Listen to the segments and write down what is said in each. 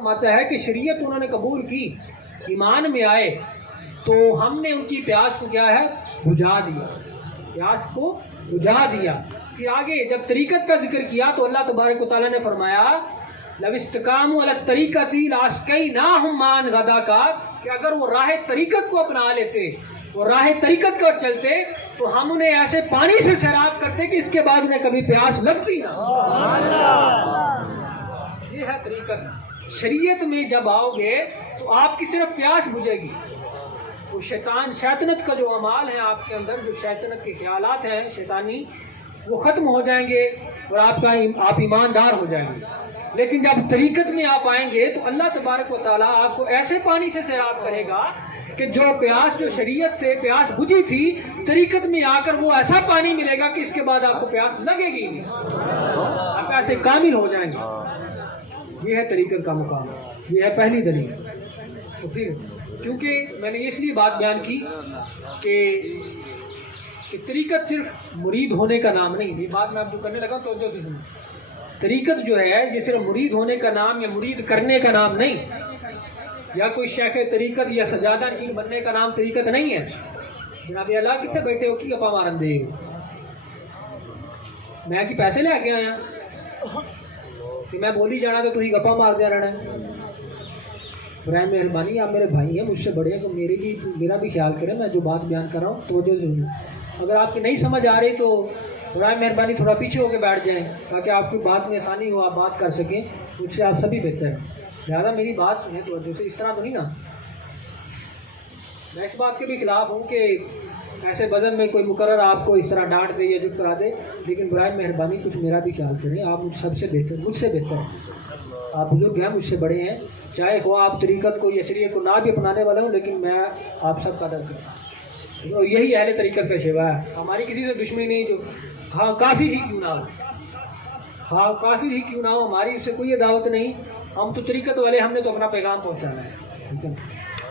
فرماتا ہے کہ شریعت انہوں نے قبول کی، ایمان میں آئے تو ہم نے ان کی پیاس کو کیا ہے بجھا دیا، پیاس کو بجھا دیا۔ پھر آگے جب طریقت کا ذکر کیا تو اللہ تبارک و تعالیٰ نے فرمایا لو استقاموا علی الطریقۃ لاسقیناہم ماء غدقا، کہ اگر وہ راہ طریقت کو اپنا لیتے، وہ راہ طریقت کو چلتے تو ہم انہیں ایسے پانی سے سیراب کرتے کہ اس کے بعد انہیں کبھی پیاس لگتی نہ۔ یہ ہے طریقت۔ شریعت میں جب آؤ گے تو آپ کی صرف پیاس بجھے گی، تو شیطنت کا جو اعمال ہیں آپ کے اندر، جو شیطنت کے خیالات ہیں شیطانی، وہ ختم ہو جائیں گے اور آپ ایماندار ہو جائیں گے۔ لیکن جب طریقت میں آپ آئیں گے تو اللہ تبارک و تعالیٰ آپ کو ایسے پانی سے سیراب کرے گا کہ جو شریعت سے پیاس بجھی تھی، طریقت میں آ کر وہ ایسا پانی ملے گا کہ اس کے بعد آپ کو پیاس لگے گی نہیں، آپ ایسے کامل ہو جائیں گے۔ یہ ہے طریقت کا مقام، یہ ہے پہلی دلیل۔ تو پھر کیونکہ میں نے اس لیے بات بیان کی کہ طریقت صرف مرید ہونے کا نام نہیں، یہ بات میں آپ کو کرنے لگا تو جو طریقت جو ہے یہ صرف مرید ہونے کا نام یا مرید کرنے کا نام نہیں، یا کوئی شیخ طریقت یا سجادہ نشین بننے کا نام طریقت نہیں ہے۔ جناب اللہ کتنے بیٹھے ہو کی گپا مارن دے، میں کہ پیسے لے کے آیا کہ میں بولی جانا تو تھی گپا مار دیا رہنا ہے۔ برائے مہربانی آپ میرے بھائی ہیں، مجھ سے بڑے ہیں، تو میرا بھی خیال کریں، میں جو بات بیان کر رہا ہوں توجہ ضرور۔ اگر آپ کی نہیں سمجھ آ رہی تو برائے مہربانی تھوڑا پیچھے ہو کے بیٹھ جائیں تاکہ آپ کی بات میں آسانی ہو، آپ بات کر سکیں، مجھ سے آپ سبھی بہتر ہیں۔ لہٰذا میری بات ہے تو جیسے اس طرح تو نہیں نا، میں اس بات کے بھی خلاف ہوں کہ ایسے بدن میں کوئی مقرر آپ کو اس طرح ڈانٹ دے یا چپ کرا دے، لیکن برائے مہربانی کچھ میرا بھی خیال کریں، آپ مجھ سے بہتر ہیں، آپ بزرگ ہیں، مجھ سے بڑے ہیں، چاہے ہو آپ طریقت کو یا شریعت کو نہ بھی اپنانے والا ہوں، لیکن میں آپ سب کا قدر کرتا ہوں۔ یہی اہل طریقت کا شیوا ہے، ہماری کسی سے دشمنی نہیں، جو ہاں کافی ہی کیوں نہ ہو، ہماری اس سے کوئی دعوت نہیں، ہم تو طریقت والے، ہم نے تو اپنا پیغام پہنچانا ہے۔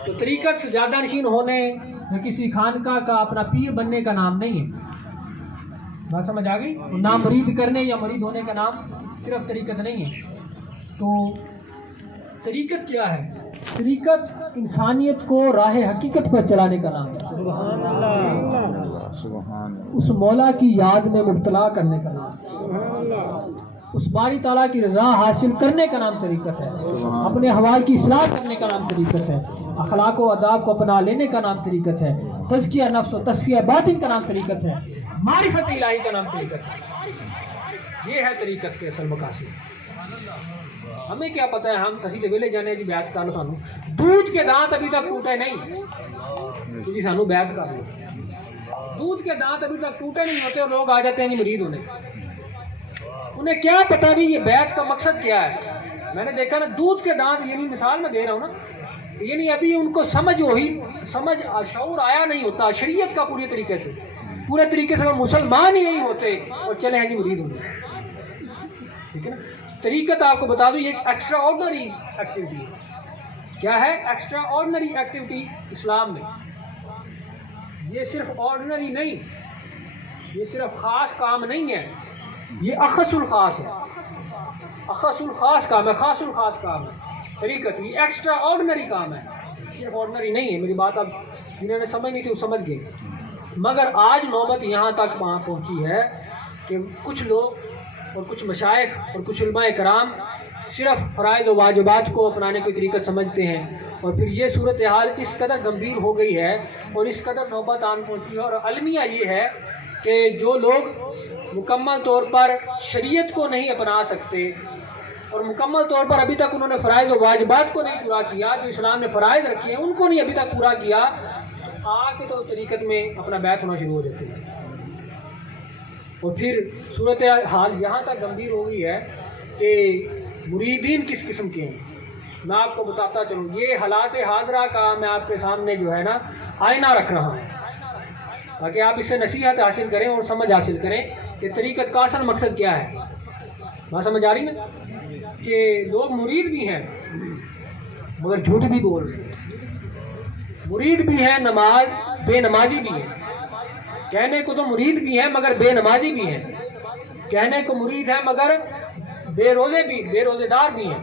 تو طریقت سے زیادہ نشین ہونے یا کسی خانقاہ کا اپنا پیر بننے کا نام نہیں ہے، بات سمجھ آ گئی؟ نہ مرید کرنے یا مرید ہونے کا نام صرف طریقت نہیں ہے۔ تو طریقت کیا ہے؟ طریقت انسانیت کو راہ حقیقت پر چلانے کا نام ہے، اس مولا کی یاد میں مبتلا کرنے کا نام ہے، اس باری تعالیٰ کی رضا حاصل کرنے کا نام طریقت ہے، اپنے احوال کی اصلاح کرنے کا نام طریقت ہے، اخلاق و آداب کو اپنا لینے کا نام طریقت ہے، تزکیہ نفس و تصفیہ باطن کا نام طریقت ہے، معرفت الہی کا نام طریقت ہے۔ یہ ہے طریقت کے اصل مقاصد۔ ہمیں کیا پتہ ہے، ہم کسی ویلے جانے کی بیعت کر لو، سانو دودھ کے دانت ابھی تک ٹوٹے نہیں جی، سانو بیعت کر لو، دودھ کے دانت ابھی تک ٹوٹے نہیں ہوتے اور لوگ آ جاتے ہیں جی مرید ہونے۔ انہیں کیا پتا بھی یہ بیعت کا مقصد کیا ہے؟ میں نے دیکھا نا، دودھ کے دانت، یعنی مثال میں دے رہا ہوں نا، یعنی ابھی ان کو سمجھ شعور آیا نہیں ہوتا شریعت کا پورے طریقے سے، وہ مسلمان ہی نہیں ہوتے اور چلے ہیں جی مرید ہونے۔ ٹھیک ہے نا؟ طریقت آپ کو بتا دوں، یہ ایک ایکسٹرا آرڈنری ایکٹیویٹی ہے۔ کیا ہے ایکسٹرا آرڈنری ایکٹیویٹی اسلام میں؟ یہ صرف آرڈنری نہیں، یہ صرف خاص کام نہیں ہے، یہ اخص الخاص ہے، اخص الخاص کام ہے، خاص الخاص کام ہے۔ طریقت یہ ایکسٹرا آرڈنری کام ہے، صرف آرڈنری نہیں ہے۔ میری بات اب جنہوں نے سمجھ نہیں تھی وہ سمجھ گئے، مگر آج نوبت یہاں تک وہاں پہنچی ہے کہ کچھ لوگ اور کچھ مشائخ اور کچھ علماء کرام صرف فرائض و واجبات کو اپنانے کی طریقت سمجھتے ہیں، اور پھر یہ صورتحال اس قدر گمبھیر ہو گئی ہے اور اس قدر نوبت آن پہنچی ہے، اور المیہ یہ ہے کہ جو لوگ مکمل طور پر شریعت کو نہیں اپنا سکتے اور مکمل طور پر ابھی تک انہوں نے فرائض و واجبات کو نہیں پورا کیا، جو اسلام نے فرائض رکھے ہیں ان کو نہیں ابھی تک پورا کیا، آ کے تو طریقت میں اپنا بیعت ہونا شروع ہو جاتے ہیں، اور پھر صورت حال یہاں تک گمبھیر ہو گئی ہے کہ مریدین کس قسم کے ہیں۔ میں آپ کو بتاتا چلوں، یہ حالات حاضرہ کا میں آپ کے سامنے جو ہے نا آئینہ رکھ رہا ہوں تاکہ آپ اس سے نصیحت حاصل کریں اور سمجھ حاصل کریں کہ طریقت کا اصل مقصد کیا ہے۔ بات سمجھ آ رہی نا کہ لوگ مرید بھی ہیں مگر جھوٹ بھی بول رہے ہیں، مرید بھی ہیں نماز بے نمازی بھی ہیں، کہنے کو تو مرید بھی ہیں مگر بے نمازی بھی ہیں، کہنے کو مرید ہے مگر بے روزے دار بھی ہیں۔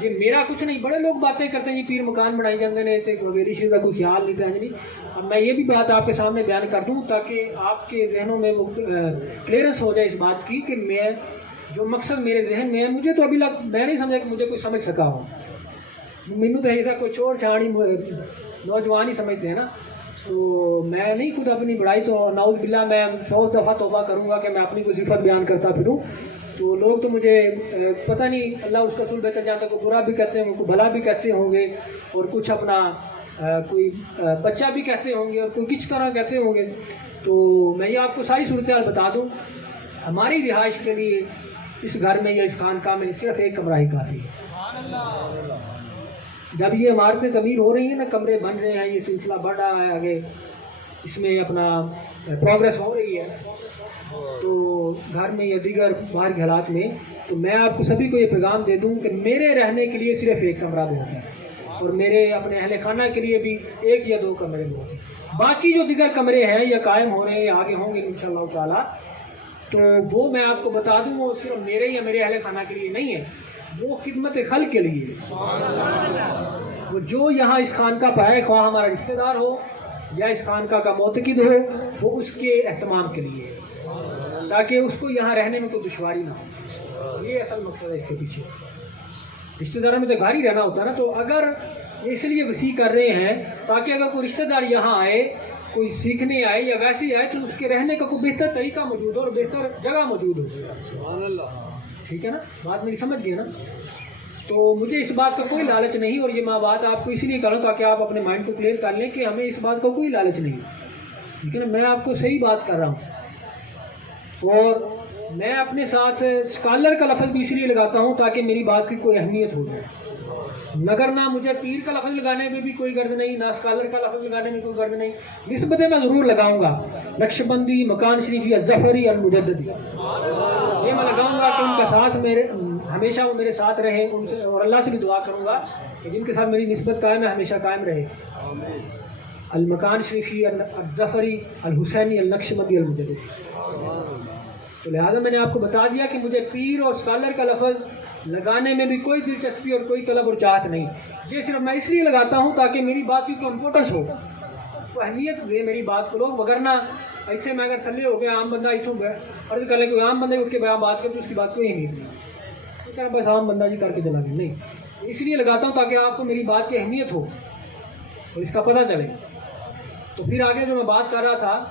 یہ میرا کچھ نہیں. بڑے لوگ باتیں کرتے ہیں یہ پیر مکان بنائی جاتے ہیں ایسے حویلی شریف کا کوئی خیال نہیں تھا نہیں. اب میں یہ بھی بات آپ کے سامنے بیان کر دوں تاکہ آپ کے ذہنوں میں وہ کلیئرنس ہو جائے اس بات کی کہ میں جو مقصد میرے ذہن میں ہے مجھے تو ابھی میں نہیں سمجھا کہ مجھے کوئی سمجھ سکا ہو. مینو تو ایسا کوئی چور چھاڑی نوجوان ہی سمجھتے ہیں نا. تو میں نہیں خود اپنی بڑائی تو نعوذ باللہ میں 100 دفعہ توبہ کروں گا کہ میں اپنی کوئی صفت بیان کرتا پھروں. تو لوگ تو مجھے پتہ نہیں اللہ اس کا رسول بہتر جانتا کوئی برا بھی کہتے ہیں کوئی بھلا بھی کہتے ہوں گے اور کچھ اپنا کوئی بچہ بھی کہتے ہوں گے اور کوئی کس طرح کہتے ہوں گے. تو میں یہ آپ کو ساری صورتحال بتا دوں. ہماری رہائش کے لیے اس گھر میں یا اس خانقاہ میں صرف ایک کمرہ ہی کافی ہے. جب یہ عمارتیں تعمیر ہو رہی ہیں نا کمرے بن رہے ہیں یہ سلسلہ بڑھ رہا ہے آگے اس میں اپنا پروگرس ہو رہی ہے تو گھر میں یا دیگر باہر کے حالات میں تو میں آپ کو سبھی کو یہ پیغام دے دوں کہ میرے رہنے کے لیے صرف ایک کمرہ بہت ہے اور میرے اپنے اہل خانہ کے لیے بھی 1 یا 2 کمرے بہت ہیں. باقی جو دیگر کمرے ہیں یا قائم ہو رہے ہیں یا آگے ہوں گے انشاءاللہ تعالیٰ تو وہ میں آپ کو بتا دوں وہ صرف میرے یا میرے اہل خانہ کے لیے نہیں ہے وہ خدمت خلق کے لیے. وہ جو یہاں اس خانقاہ پر ہے خواہ ہمارا رشتہ دار ہو یا اس خانقاہ کا معتقد ہو وہ اس کے اہتمام کے لیے تاکہ اس کو یہاں رہنے میں کوئی دشواری نہ ہو. یہ اصل مقصد ہے اس کے پیچھے. رشتہ داروں میں تو گھر ہی رہنا ہوتا ہے نا. تو اگر اس لیے وسیع کر رہے ہیں تاکہ اگر کوئی رشتہ دار یہاں آئے کوئی سیکھنے آئے یا ویسے ہی آئے تو اس کے رہنے کا کوئی بہتر طریقہ موجود ہو اور بہتر جگہ موجود ہو. ٹھیک ہے نا بات میری سمجھ گئے نا. تو مجھے اس بات کا کوئی لالچ نہیں اور یہ میں بات آپ کو اس لیے کروں تاکہ آپ اپنے مائنڈ کو کلیئر کر لیں کہ ہمیں اس بات کا کوئی لالچ نہیں. ٹھیک ہے نا میں آپ کو صحیح بات کر رہا ہوں اور میں اپنے ساتھ اسکالر کا لفظ بھی اس لیے لگاتا ہوں تاکہ میری بات کی کوئی اہمیت ہو جائے. مگر نہ مجھے پیر کا لفظ لگانے میں بھی کوئی غرض نہیں نہ اسکالر کا لفظ لگانے میں کوئی غرض نہیں. نسبتیں میں ضرور لگاؤں گا نقشبندی مکان شریفی الظفری المجددی یہ میں لگاؤں گا کہ ان کا ساتھ میرے ہمیشہ وہ میرے ساتھ رہے ان سے اور اللہ سے بھی دعا کروں گا کہ جن کے ساتھ میری نسبت قائم ہے ہمیشہ قائم رہے. المکان شریفی الظفری الحسینی النقشبندی المجددی. تو لہٰذا میں نے آپ کو بتا دیا کہ مجھے پیر اور اسکالر کا لفظ لگانے میں بھی کوئی دلچسپی اور کوئی طلب اور چاہت نہیں. یہ صرف میں اس لیے لگاتا ہوں تاکہ میری بات کی کوئی امپورٹنس ہو تو اہمیت دے میری بات کو لوگ. وگرنہ ایسے میں اگر تھلے ہو گیا عام بندہ اتوں عرض کر لے کوئی عام بندے اٹھ کے بیان بات کرے تو اس کی بات کوئی اہمیت نہیں. تو بس عام بندہ جی کر کے چلا گیا نہیں. اس لیے لگاتا ہوں تاکہ آپ کو میری بات کی اہمیت ہو اور اس کا پتہ چلے. تو پھر آگے جو میں بات کر رہا تھا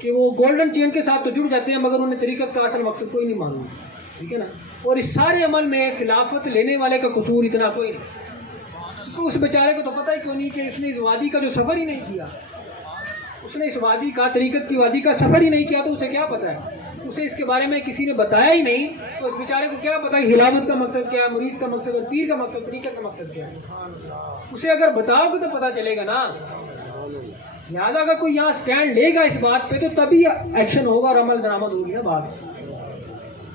کہ وہ گولڈن چین کے ساتھ تو جڑ جاتے ہیں مگر انہیں طریقت کا اصل مقصد کوئی نہیں معلوم. ٹھیک ہے نا. اور اس سارے عمل میں خلافت لینے والے کا قصور اتنا کوئی نہیں. تو اس بیچارے کو تو پتہ ہی کیوں نہیں کہ اس نے اس وادی کا جو سفر ہی نہیں کیا اس نے اس وادی کا طریقت کی وادی کا سفر ہی نہیں کیا تو اسے کیا پتہ ہے. اسے اس کے بارے میں کسی نے بتایا ہی نہیں تو اس بیچارے کو کیا پتہ خلافت کا مقصد کیا مرید کا مقصد اور پیر کا مقصد طریقت کا مقصد کیا ہے. اسے اگر بتاؤ گے تو پتہ چلے گا نا. لہٰذا اگر کوئی یہاں سٹینڈ لے گا اس بات پہ تو تبھی ایکشن ہوگا اور عمل درآمد ہوگی نا بات.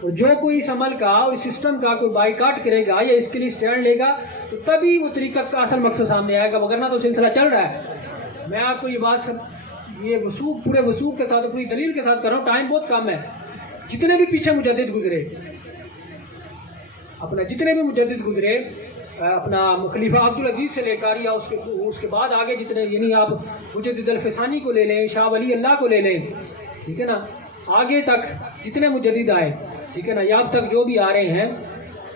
اور جو کوئی اس عمل کا اور اس سسٹم کا کوئی بائیکاٹ کرے گا یا اس کے لیے سٹینڈ لے گا تو تبھی وہ طریقت کا اصل مقصد سامنے آئے گا. وگرنہ تو سلسلہ چل رہا ہے. میں آپ کو یہ بات یہ وثوق پورے وثوق کے ساتھ پوری دلیل کے ساتھ کر رہا ہوں. ٹائم بہت کم ہے. جتنے بھی پیچھے مجدد گزرے اپنا جتنے بھی مجدد گزرے اپنا خلیفہ عبدالعزیز سے لے کر یا اس کے بعد آگے جتنے یعنی آپ مجدد الفسانی کو لے لیں شاہ ولی اللہ کو لے لیں. ٹھیک ہے نا. آگے تک جتنے مجدد آئے ٹھیک ہے نا یا اب تک جو بھی آ رہے ہیں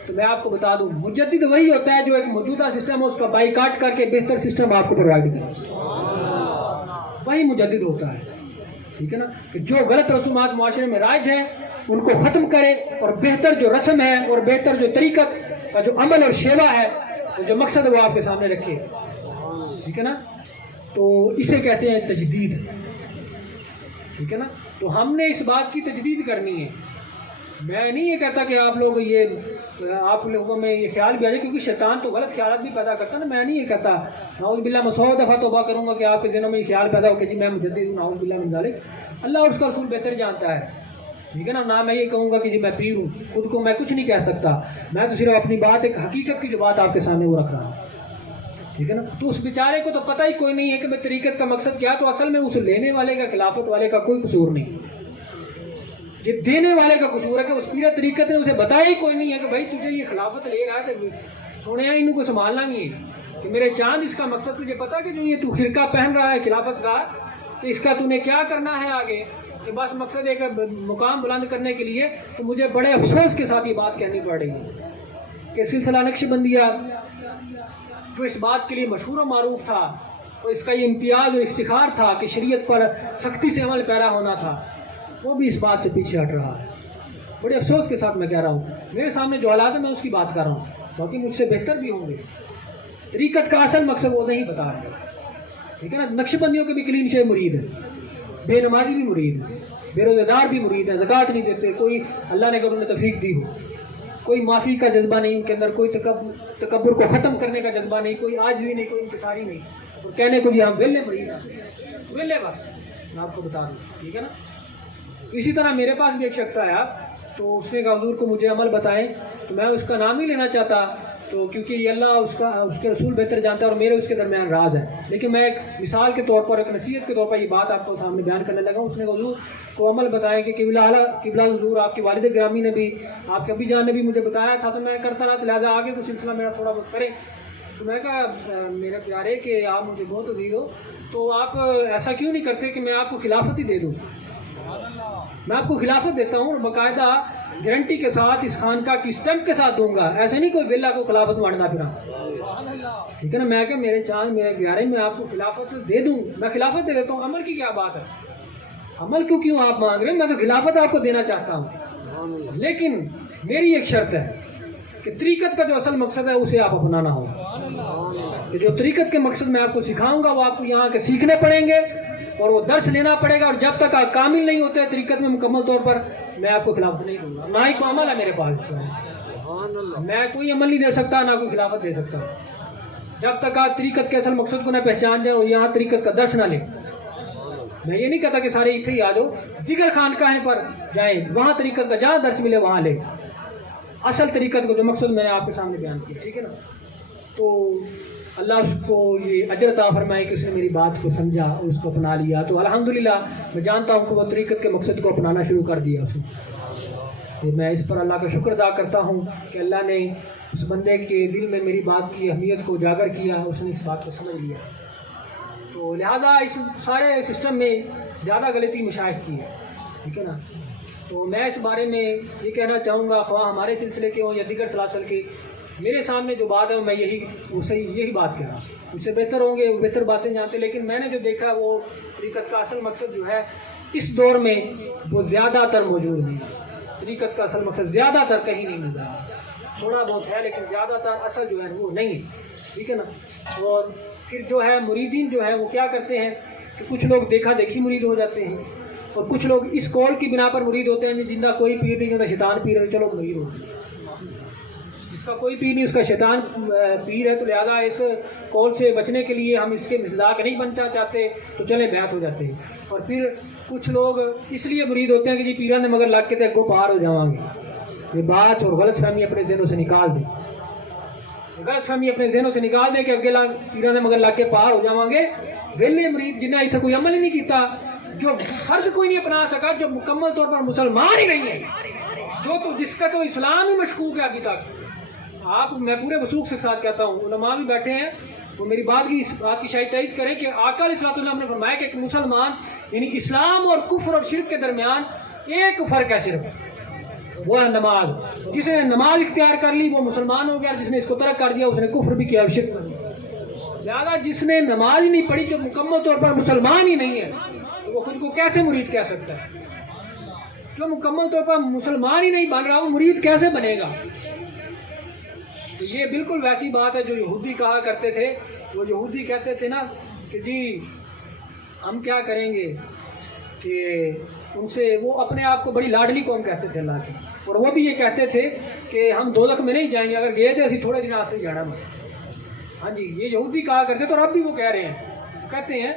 تو میں آپ کو بتا دوں مجدد وہی ہوتا ہے جو ایک موجودہ سسٹم ہے اس کا بائیکاٹ کر کے بہتر سسٹم آپ کو پرووائڈ کرے. وہی مجدد ہوتا ہے. ٹھیک ہے نا. کہ جو غلط رسومات معاشرے میں رائج ہیں ان کو ختم کرے اور بہتر جو رسم ہے اور بہتر جو طریقت کا جو عمل اور شیوا ہے جو مقصد ہے وہ آپ کے سامنے رکھے. ٹھیک ہے نا. تو اسے کہتے ہیں تجدید. ٹھیک ہے نا. تو ہم نے اس بات کی تجدید کرنی ہے. میں نہیں یہ کہتا کہ آپ لوگ یہ آپ لوگوں میں یہ خیال بھی آ جائے کیونکہ شیطان تو غلط خیالات بھی پیدا کرتا ہے نا. میں نہیں یہ کہتا نعوذ باللہ میں 100 دفعہ توبہ کروں گا کہ آپ کے ذہنوں میں یہ خیال پیدا ہو کہ جی میں مجدد ہوں. نعوذ باللہ من ذالک. اللہ اور اس کا رسول بہتر جانتا ہے. ٹھیک ہے نا. نہ میں یہ کہوں گا کہ جی میں پیر ہوں. خود کو میں کچھ نہیں کہہ سکتا. میں تو صرف اپنی بات ایک حقیقت کی جو بات آپ کے سامنے وہ رکھ رہا ہوں. ٹھیک ہے نا. تو اس بیچارے کو تو پتہ ہی کوئی نہیں ہے کہ میں طریقت کا مقصد کیا. تو اصل میں اس لینے والے کا خلافت والے کا کوئی قصور نہیں. یہ دینے والے کا قصور ہے کہ اس پورا طریقت نے اسے بتایا ہی کوئی نہیں ہے کہ بھائی تجھے یہ خلافت لے رہا ہے تو سونے ان کو سنبھالنا بھی ہے کہ میرے چاند اس کا مقصد تجھے پتا کہ جو یہ تو خرقہ پہن رہا ہے خلافت کا، تو اس کا تو نے کیا کرنا ہے آگے، کہ بس مقصد ایک مقام بلند کرنے کے لیے تو مجھے بڑے افسوس کے ساتھ یہ بات کہنی پڑ رہی ہے کہ سلسلہ نقشبندیہ جو اس بات کے لیے مشہور و معروف تھا، اور اس کا یہ امتیاز اور افتخار تھا کہ شریعت پر سختی سے عمل پیرا ہونا تھا، وہ بھی اس بات سے پیچھے ہٹ رہا ہے۔ بڑے افسوس کے ساتھ میں کہہ رہا ہوں، میرے سامنے جو حالات ہے میں اس کی بات کر رہا ہوں، باقی مجھ سے بہتر بھی ہوں گے۔ طریقت کا اصل مقصد وہ نہیں بتا رہے، ٹھیک ہے نا۔ نقشبندیوں کے بھی کلیم شے مرید ہے، بے نمازی بھی مرید ہے، بے روزہ دار بھی مرید ہے، زکوٰۃ نہیں دیتے، کوئی اللہ نے اگر انہیں توفیق دی ہو، کوئی معافی کا جذبہ نہیں ان کے اندر، کوئی تکبر کو ختم کرنے کا جذبہ نہیں، کوئی عاجزی نہیں، کوئی انکساری نہیں، اور کہنے کو بھی ہم ویلے مرید ہیں، ویلے بس میں آپ کو بتا دوں، ٹھیک ہے نا۔ اسی طرح میرے پاس بھی ایک شخص آیا تو اس نے کہا حضور کو مجھے عمل بتائیں، تو میں اس کا نام ہی لینا چاہتا تو کیونکہ یہ اللہ اس کے رسول بہتر جانتا ہے اور میرے اس کے درمیان راز ہے، لیکن میں ایک مثال کے طور پر، ایک نصیحت کے طور پر یہ بات آپ کو سامنے بیان کرنے لگا ہوں۔ اس نے کہا حضور کو عمل بتائیں کہ قبلہ حضور آپ کی والد گرامی نے بھی، آپ کے ابی جان نے بھی مجھے بتایا تھا تو میں کرتا رہا، لہٰذا آگے تو سلسلہ میرا تھوڑا بہت کریں۔ تو میں کہا میرے پیارے کہ آپ مجھے بہت عزیز ہو، تو آپ ایسا کیوں نہیں کرتے کہ میں آپ کو خلافت ہی دے دوں؟ میں آپ کو خلافت دیتا ہوں اور باقاعدہ گارنٹی کے ساتھ اس خانقاہ کی اسٹمپ کے ساتھ دوں گا، ایسے نہیں کوئی بلا کو خلافت ماننا پھر، ٹھیک ہے نا۔ میں کہ میرے چاند میرے پیارے میں آپ کو خلافت دے دوں، میں خلافت دے دیتا ہوں، عمل کی کیا بات ہے، عمل کیوں آپ مانگ رہے ہیں؟ میں تو خلافت آپ کو دینا چاہتا ہوں، لیکن میری ایک شرط ہے کہ طریقت کا جو اصل مقصد ہے اسے آپ اپنانا ہو، کہ جو طریقت کے مقصد میں آپ کو سکھاؤں گا وہ آپ کو یہاں کے سیکھنے پڑیں گے اور وہ درس لینا پڑے گا، اور جب تک آپ کامل نہیں ہوتے طریقت میں مکمل طور پر، میں آپ کو خلافت نہیں دوں گا، نہ ہی کوئی عمل ہے میرے پاس، میں کوئی عمل نہیں دے سکتا، نہ کوئی خلافت دے سکتا جب تک آپ طریقت کے اصل مقصد کو نہ پہچان جائیں اور یہاں طریقت کا درس نہ لیں۔ میں یہ نہیں کہتا کہ سارے اتنے ہی آ جاؤ، دیگر خانقاہیں پر جائیں، وہاں طریقت کا جہاں درس ملے وہاں لیں، اصل طریقت کو جو مقصد میں نے آپ کے سامنے بیان کیا، ٹھیک ہے نا۔ تو اللہ اس کو یہ اجر عطا فرمائے کہ اس نے میری بات کو سمجھا اور اس کو اپنا لیا، تو الحمدللہ میں جانتا ہوں کہ وہ طریقت کے مقصد کو اپنانا شروع کر دیا اس نے۔ میں اس پر اللہ کا شکر ادا کرتا ہوں کہ اللہ نے اس بندے کے دل میں میری بات کی اہمیت کو اجاگر کیا، اس نے اس بات کو سمجھ لیا، تو لہٰذا اس سارے سسٹم میں زیادہ غلطی مشائخ کی ہے، ٹھیک ہے نا۔ تو میں اس بارے میں یہ کہنا چاہوں گا، خواہ ہمارے سلسلے کے ہوں یا دیگر سلاسل کے، میرے سامنے جو بات ہے میں یہی بات کہہ رہا ہوں، اس سے بہتر ہوں گے، وہ بہتر باتیں جانتے، لیکن میں نے جو دیکھا وہ طریقت کا اصل مقصد جو ہے اس دور میں وہ زیادہ تر موجود نہیں ہے، طریقت کا اصل مقصد زیادہ تر کہیں نہیں مل رہا، تھوڑا بہت ہے لیکن زیادہ تر اصل جو ہے وہ نہیں ہے، ٹھیک ہے نا۔ اور پھر جو ہے مریدین جو ہے وہ کیا کرتے ہیں کہ کچھ لوگ دیکھا دیکھی مرید ہو جاتے ہیں، اور کچھ لوگ اس قول کی بنا پر مرید ہوتے ہیں جن کا کوئی پیر نہیں ہوتا، شیطان پیر ہے چلو مرید ہو، جس کا کوئی پیر نہیں اس کا شیطان پیر ہے، تو لہذا اس قول سے بچنے کے لیے ہم اس کے مصداق نہیں بننا چاہتے تو چلے بیعت ہو جاتے ہیں۔ اور پھر کچھ لوگ اس لیے مرید ہوتے ہیں کہ جی پیران نے مگر لگ کے تو پار ہو جاؤں گے، یہ بات اور غلط فہمی اپنے ذہنوں سے نکال دیں، غلط فہمی اپنے ذہنوں سے نکال دیں کہ اگے پیران نے مگر لگ کے پار ہو جاؤں گے۔ ویلے مرید جنہیں اتنے کوئی عمل ہی نہیں کیتا، جو فرض کوئی نہیں اپنا سکا، جو مکمل طور پر مسلمان ہی نہیں ہے، جو تو جس کا تو اسلام ہی مشکوک ہے ابھی تک، میں پورے وثوق کے ساتھ کہتا ہوں، علماء بھی بیٹھے ہیں وہ میری بات کی شاید تائید کریں کہ آقا علیہ الصلوۃ والسلام نے فرمایا کہ ایک مسلمان یعنی اسلام اور کفر اور شرک کے درمیان ایک فرق ہے صرف، وہ ہے نماز۔ جس نے نماز اختیار کر لی وہ مسلمان ہو گیا، جس نے اس کو ترک کر دیا اس نے کفر بھی کیا اور شرک بھی کیا۔ لہٰذا جس نے نماز ہی نہیں پڑھی، جو مکمل طور پر مسلمان ہی نہیں ہے، تو وہ خود کو کیسے مرید کہہ سکتا ہے؟ جو مکمل طور پر مسلمان ہی نہیں بن رہا وہ مرید کیسے بنے گا؟ تو یہ بالکل ویسی بات ہے جو یہودی کہا کرتے تھے، وہ یہودی کہتے تھے نا کہ جی ہم کیا کریں گے، کہ ان سے وہ اپنے آپ کو بڑی لاڈلی قوم کہتے تھے اللہ کی، اور وہ بھی یہ کہتے تھے کہ ہم دوزخ میں نہیں جائیں گے، اگر گئے تھے اسی تھوڑے دن آج سے جانا بس۔ ہاں جی یہ یہودی کہا کرتے تھے، اور اب بھی وہ کہہ رہے ہیں، کہتے ہیں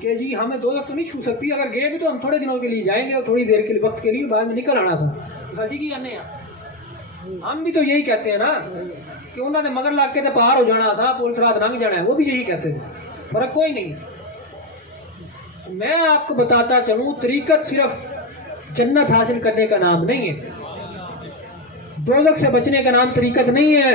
کہ جی ہمیں دوزخ تو نہیں چھو سکتی، اگر گئے بھی تو ہم تھوڑے دنوں کے لیے جائیں گے اور تھوڑی دیر کے لیے وقت کے لیے بعد میں نکل آنا تھا، سچی کی جانے ہیں۔ ہم بھی تو یہی کہتے ہیں نا کہ انہوں نے مگر لگ کے باہر ہو جانا تھا، پولیس رات لنگ جانا ہے، وہ بھی یہی کہتے تھے، فرق کوئی نہیں۔ میں آپ کو بتاتا چلوں طریقت صرف جنت حاصل کرنے کا نام نہیں ہے، دوزخ سے بچنے کا نام طریقت نہیں ہے،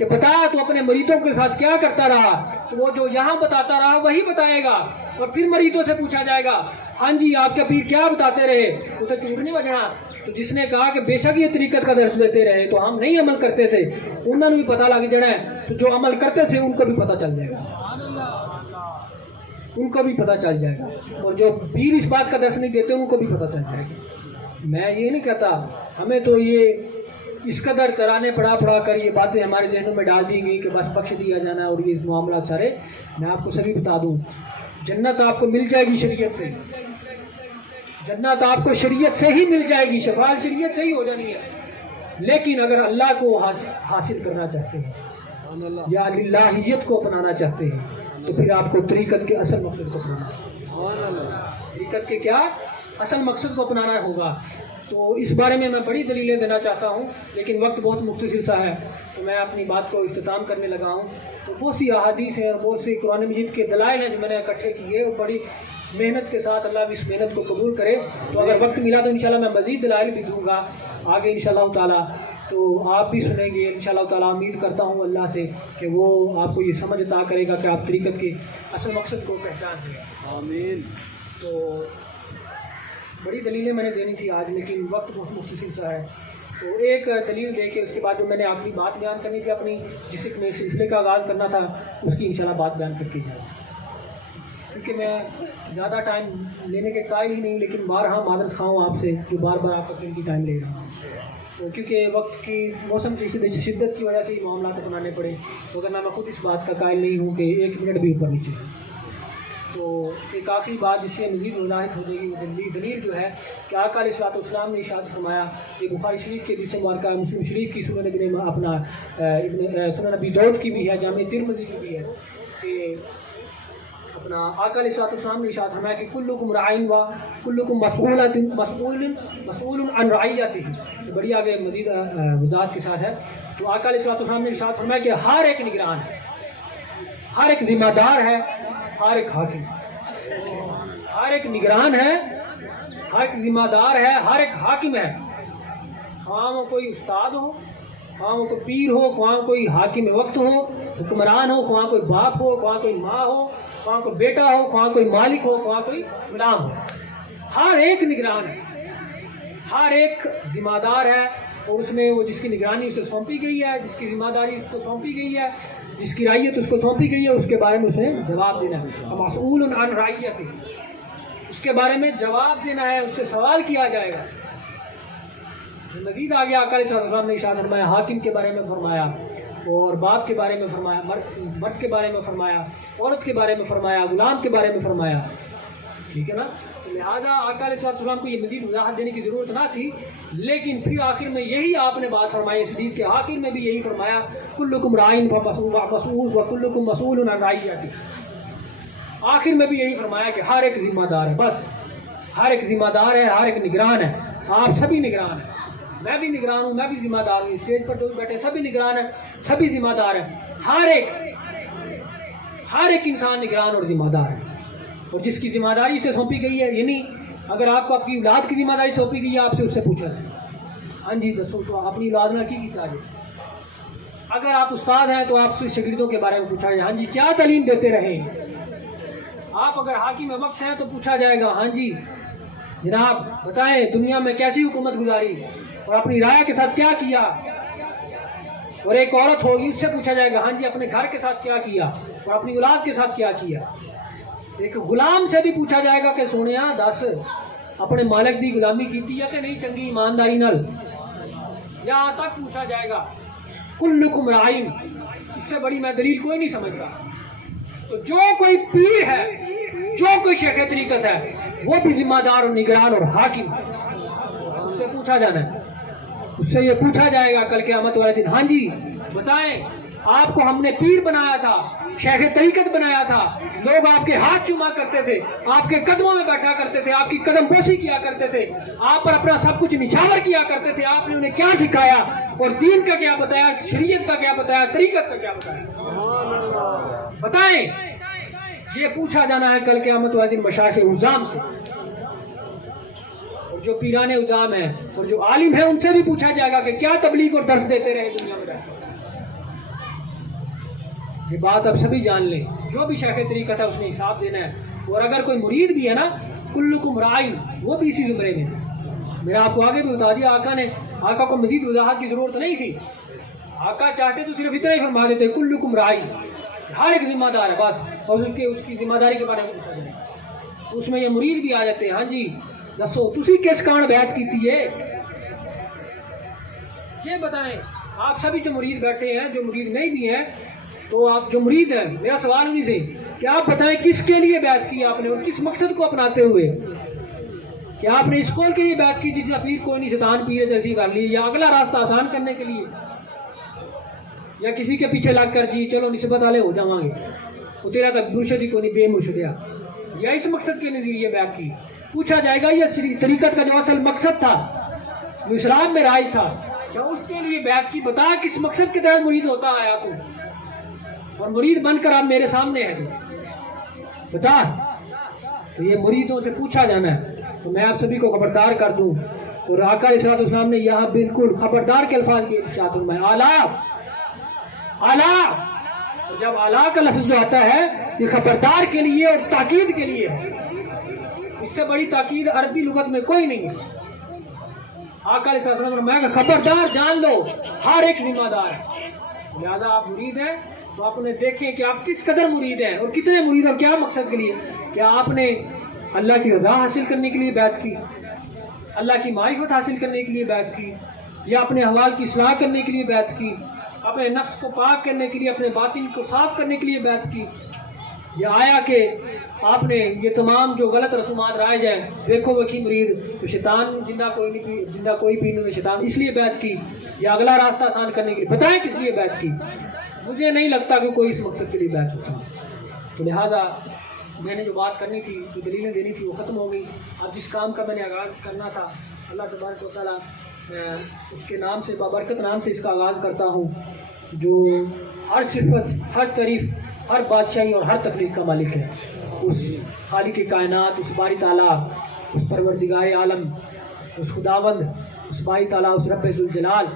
کہ بتایا تو اپنے مریدوں کے ساتھ کیا کرتا رہا، تو وہ جو یہاں بتاتا رہا وہی بتائے گا، اور پھر مریدوں سے پوچھا جائے گا ہاں جی آپ کے پیر کیا بتاتے رہے، اسے چوٹ نہیں بجنا۔ تو جس نے کہا کہ بے شک یہ طریقت کا درس دیتے رہے تو ہم نہیں عمل کرتے تھے، انہوں نے بھی پتہ لگ جانا ہے، تو جو عمل کرتے تھے ان کو بھی پتہ چل جائے گا، ان کو بھی پتہ چل جائے گا، اور جو پیر اس بات کا درس نہیں دیتے ان کو بھی پتہ چل جائے گا۔ میں یہ نہیں کہتا، ہمیں تو یہ اس قدر ترانے پڑھا کر یہ باتیں ہمارے ذہنوں میں ڈال دی گئی کہ بس بخش دیا جانا اور یہ معاملات سارے، میں آپ کو سبھی بتا دوں جنت آپ کو مل جائے گی شریعت سے، جنت آپ کو شریعت سے ہی مل جائے گی، شفاعت شریعت سے ہی ہو جانی ہے، لیکن اگر اللہ کو حاصل کرنا چاہتے ہیں یا للہیت کو اپنانا چاہتے ہیں تو پھر آپ کو طریقت کے اصل مقصد کو اپنانا ہے، طریقت کے کیا اصل مقصد کو اپنانا ہوگا۔ تو اس بارے میں میں بڑی دلیلیں دینا چاہتا ہوں، لیکن وقت بہت مختصر سا ہے تو میں اپنی بات کو اختتام کرنے لگا ہوں۔ تو بہت سی احادیث ہیں اور بہت سی قرآن مجید کے دلائل ہیں جو میں نے اکٹھے کیے، اور بڑی محنت کے ساتھ اللہ بھی اس محنت کو قبول کرے۔ تو اگر وقت ملا تو انشاءاللہ میں مزید دلائل بھی دوں گا آگے انشاءاللہ تعالیٰ، تو آپ بھی سنیں گے انشاءاللہ تعالیٰ۔ امید کرتا ہوں اللہ سے کہ وہ آپ کو یہ سمجھ عطا کرے گا کہ آپ طریقت کے اصل مقصد کو پہچان دیں، آمین۔ تو بڑی دلیلیں میں نے دینی تھی آج، لیکن وقت بہت مختصر سا ہے، تو ایک دلیل دے کے اس کے بعد جو میں نے آخری بات بیان کرنی تھی اپنی، جس میں سلسلے کا آغاز کرنا تھا، اس کی انشاءاللہ بات بیان کر کے جائے، کیونکہ میں زیادہ ٹائم لینے کے قائل ہی نہیں، لیکن بارہا معذرت خواہ ہوں آپ سے جو بار بار آپ کا قیمتی ٹائم لے رہا ہوں، تو کیونکہ وقت کی موسم کی شدت کی وجہ سے یہ معاملات اپنانے پڑے، وگرنہ میں خود اس بات کا قائل نہیں ہوں کہ 1 منٹ بھی اوپر نیچے۔ تو ایک آخری بات جس سے مزید وضاحت ہو جائے گی، وہ دلیل جو ہے کہ آقا علیہ الصلوۃ والسلام نے ارشاد فرمایا، یہ بخاری شریف کے حدیث مبارکہ، مسلم شریف کی سنن ابن اپنا سنن ابی داؤد کی بھی ہے، جامع ترمذی کی بھی ہے، کہ اپنا آقا علیہ الصلوۃ والسلام نے ارشاد فرمایا کہ کلکم راعٍ و کلکم مسئول عن رعیتہ، بڑی آگے مزید وضاحت کے ساتھ ہے۔ تو آقا علیہ الصلوۃ والسلام نے ارشاد فرمایا کہ ہر ایک نگران ہے، ہر ایک ذمہ دار ہے، ہر ایک حاکم، ہر ایک نگران ہے، ہر ایک ذمہ دار ہے، ہر ایک حاکم ہے، خواہ وہ کوئی استاد ہو، خواہ وہ کوئی پیر ہو، خواہ کوئی حاکم وقت ہو، حکمران ہو، خواہ کوئی باپ ہو، خواہ کوئی ماں ہو، خواہ کوئی بیٹا ہو، خواہ کوئی مالک ہو، خواہ کوئی غلام ہو، ہر ایک نگران ہے، ہر ایک ذمہ دار ہے، اور اس میں وہ جس کی نگرانی اسے سونپی گئی ہے، جس کی ذمہ داری اس کو سونپی گئی ہے، جس کی رعیت اس کو سونپی گئی ہے، اس کے بارے میں اسے جواب دینا ہے، مسئول عن رعیتہ، اس کے بارے میں جواب دینا ہے، اس سے سوال کیا جائے گا۔ مزید آگے آقا علیہ السلام نے ارشاد فرمایا، حاکم کے بارے میں فرمایا، اور باپ کے بارے میں فرمایا، مرد کے بارے میں فرمایا، عورت کے بارے میں فرمایا، غلام کے بارے میں فرمایا، ٹھیک ہے نا۔ لہٰذا آقا علیہ السلام کو یہ مزید وضاحت دینے کی ضرورت نہ تھی، لیکن پھر آخر میں یہی آپ نے بات فرمائی، اس حدیث کے آخر میں بھی یہی فرمایا، کلکم راعٍ وکلکم مسئول عن رعیتہ، آخر میں بھی یہی فرمایا کہ ہر ایک ذمہ دار ہے، بس ہر ایک ذمہ دار ہے، ہر ایک نگران ہے، آپ سبھی نگران ہیں، میں بھی نگران ہوں، میں بھی ذمہ دار ہوں، اسٹیج پر جو بیٹھے سبھی نگران ہیں، سبھی ذمہ دار ہیں، ہر ایک انسان نگران اور ذمہ دار ہے، اور جس کی ذمہ داری سے سونپی گئی ہے، یعنی اگر آپ کو آپ کی اولاد کی ذمہ داری سونپی گئی ہے، آپ سے اس سے پوچھا جائے، ہاں جی دسو تو اپنی اولاد نے کی کیا جائے، اگر آپ استاد ہیں تو آپ سے شاگردوں کے بارے میں پوچھا جائے، ہاں جی کیا تعلیم دیتے رہے، آپ اگر حاکم وقت ہیں تو پوچھا جائے گا، ہاں جی جناب بتائیں دنیا میں کیسی حکومت گزاری اور اپنی رعایا کے ساتھ کیا کیا، اور ایک عورت ہوگی اس سے پوچھا جائے گا، ہاں جی اپنے گھر کے ساتھ کیا کیا اور اپنی اولاد کے ساتھ کیا کیا، ایک غلام سے بھی پوچھا جائے گا کہ سونیا دس اپنے مالک دی غلامی کیتی ہے کہ نہیں چنگی ایمانداری نال، یہاں تک پوچھا جائے گا، کلکم راعٍ، اس سے بڑی میں دلیل کوئی نہیں سمجھتا۔ تو جو کوئی پیر ہے، جو کوئی شیخ طریقت ہے، وہ بھی ذمہ دار اور نگران اور حاکم، اس سے پوچھا جانا ہے، اس سے یہ پوچھا جائے گا کل قیامت والے دن، ہاں جی بتائیں آپ کو ہم نے پیر بنایا تھا، شیخ طریقت بنایا تھا، لوگ آپ کے ہاتھ چوما کرتے تھے، آپ کے قدموں میں بیٹھا کرتے تھے، آپ کی قدم بوسی کیا کرتے تھے، آپ پر اپنا سب کچھ نچھاور کیا کرتے تھے، آپ نے انہیں کیا سکھایا اور دین کا کیا بتایا، شریعت کا کیا بتایا، طریقت کا کیا بتایا، بتائیں، یہ پوچھا جانا ہے کل قیامت والے دن مشائخ عظام سے، اور جو پیران عظام ہیں اور جو عالم ہیں ان سے بھی پوچھا جائے گا کہ کیا تبلیغ اور درس دیتے رہے دنیا میں رہتے، یہ بات اب سبھی جان لیں، جو بھی شیخ طریقت ہے اس نے حساب دینا ہے. اور اگر کوئی مرید بھی ہے نا، کلکم رائی، وہ بھی اسی زمرے میں. میں نے آپ کو آگے بھی بتا دیا، آقا کو مزید وضاحت کی ضرورت نہیں تھی. آقا چاہتے تو صرف اتنا ہی فرما دیتے کلکم رائی، ہر ایک ذمہ دار ہے بس، اور اس کی ذمہ داری کے بارے میں پوچھا جائے. اس میں یہ مرید بھی آ جاتے ہیں، ہاں جی دسو تسی کس کان بیعت کیتی ہے، یہ بتائیں. آپ سبھی جو مرید بیٹھے ہیں، جو مرید نہیں بھی ہیں، تو آپ جو مرید ہیں، میرا سوال انہیں سے کہ آپ بتائیں کس کے لیے بیعت کی آپ نے، اور کس مقصد کو اپناتے ہوئے. کیا آپ نے اس قول کے لیے بیعت کی جس کا پیر کوئی نہیں، شیطان پیر جیسی کر لی، یا اگلا راستہ آسان کرنے کے لیے، یا کسی کے پیچھے لگ کر جی چلو نسبت والے ہو جاؤں گے، وہ تیرا تک مرشد ہی کو نہیں بے مرشدیا، یا اس مقصد کے نظریے بیعت کی. پوچھا جائے گا یہ طریقت کا جو اصل مقصد تھا، جو اسلام میں رائج تھا، کیا اس کے لیے بیعت کی؟ بتا کس مقصد کے تحت مرید ہوتا آیا تو، اور مرید بن کر آپ میرے سامنے ہے تو بتا. تو یہ مریدوں سے پوچھا جانا ہے. تو میں آپ سبھی کو خبردار کر دوں، اور آقا علیہ الصلوۃ والسلام نے یہاں بالکل خبردار کے الفاظ کی ارشاد فرمایا، اعلیٰ. جب اعلیٰ کا لفظ جو آتا ہے یہ خبردار کے لیے اور تاکید کے لیے ہے. اس سے بڑی تاکید عربی لغت میں کوئی نہیں ہے. آقا علیہ السلام نے فرمایا کہ خبردار جان لو، ہر ایک ذمہ دار ہے. لہٰذا آپ مرید ہیں تو آپ انہیں دیکھیں کہ آپ کس قدر مرید ہیں، اور کتنے مرید، اور کیا مقصد کے لیے. کیا آپ نے اللہ کی رضا حاصل کرنے کے لیے بیعت کی، اللہ کی معرفت حاصل کرنے کے لیے بیعت کی، یا اپنے احوال کی اصلاح کرنے کے لیے بیعت کی، اپنے نفس کو پاک کرنے کے لیے، اپنے باطن کو صاف کرنے کے لیے بیعت کی، یا آیا کہ آپ نے یہ تمام جو غلط رسومات رائج ہیں، دیکھو وکی مرید تو شیطان جندہ کوئی بھی نہیں، شیطان اس لیے بیعت کی، یا اگلا راستہ آسان کرنے کے لیے. بتائیں کس لیے بیعت کی؟ مجھے نہیں لگتا کہ کوئی اس مقصد کے لیے بیعت ہوتا. تو لہٰذا میں نے جو بات کرنی تھی، جو دلیلیں دینی تھی، وہ ختم ہو گئی. اب جس کام کا میں نے آغاز کرنا تھا، اللہ تبارک و تعالیٰ اس کے نام سے، بابرکت نام سے اس کا آغاز کرتا ہوں، جو ہر صفت، ہر تعریف، ہر بادشاہی اور ہر تخلیق کا مالک ہے. اس خالق کائنات، اس باری تعالیٰ، اس پروردگار عالم، اس خداوند، اس باری تعالیٰ، اس رب ذوالجلال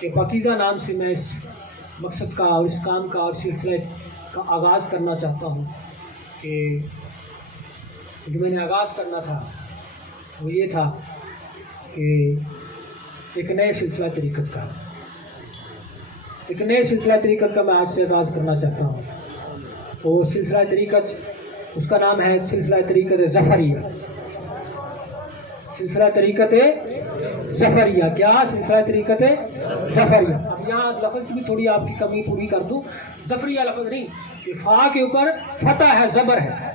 کے پاکیزہ نام سے میں اس مقصد کا اور اس کام کا اور سلسلے کا آغاز کرنا چاہتا ہوں. کہ جو میں نے آغاز کرنا تھا وہ یہ تھا کہ ایک نئے سلسلہ طریقت کا میں آج سے آغاز کرنا چاہتا ہوں. وہ سلسلہ طریقت، اس کا نام ہے سلسلہ طریقت ظفریہ. سلسلہ طریقت ظفریہ. کیا؟ سلسلہ طریقت ظفریہ. اب یہاں لفظ بھی تھوڑی آپ کی کمی پوری کر دوں. ظفریہ لفظ نہیں، کہ فا کے اوپر فتح ہے، زبر ہے.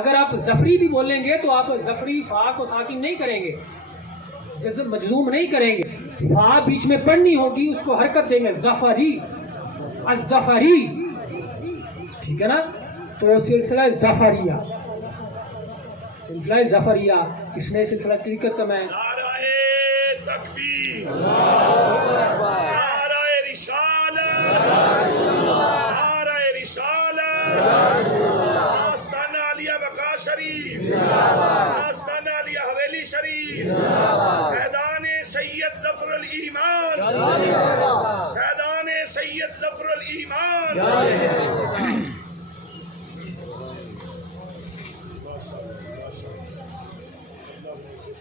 اگر آپ ظفری بھی بولیں گے تو آپ ظفری فا کو ساکن نہیں کریں گے، مجزوم نہیں کریں گے. فا بیچ میں پڑھنی ہوگی، اس کو حرکت دیں گے، ظفری، الظفری. ٹھیک ہے نا؟ تو سلسلہ ظفریہ، سلسلہ ظفریہ، اس نے سلسلہ طریقت کا میں تکبیر، نعرہ رسالت، نعرہ رسالت، آستانہ علیہ بقا شریف، آستانہ علیہ حویلی شریف، فیضان سید ظفر الایمان، فیضان سید ظفر الایمان.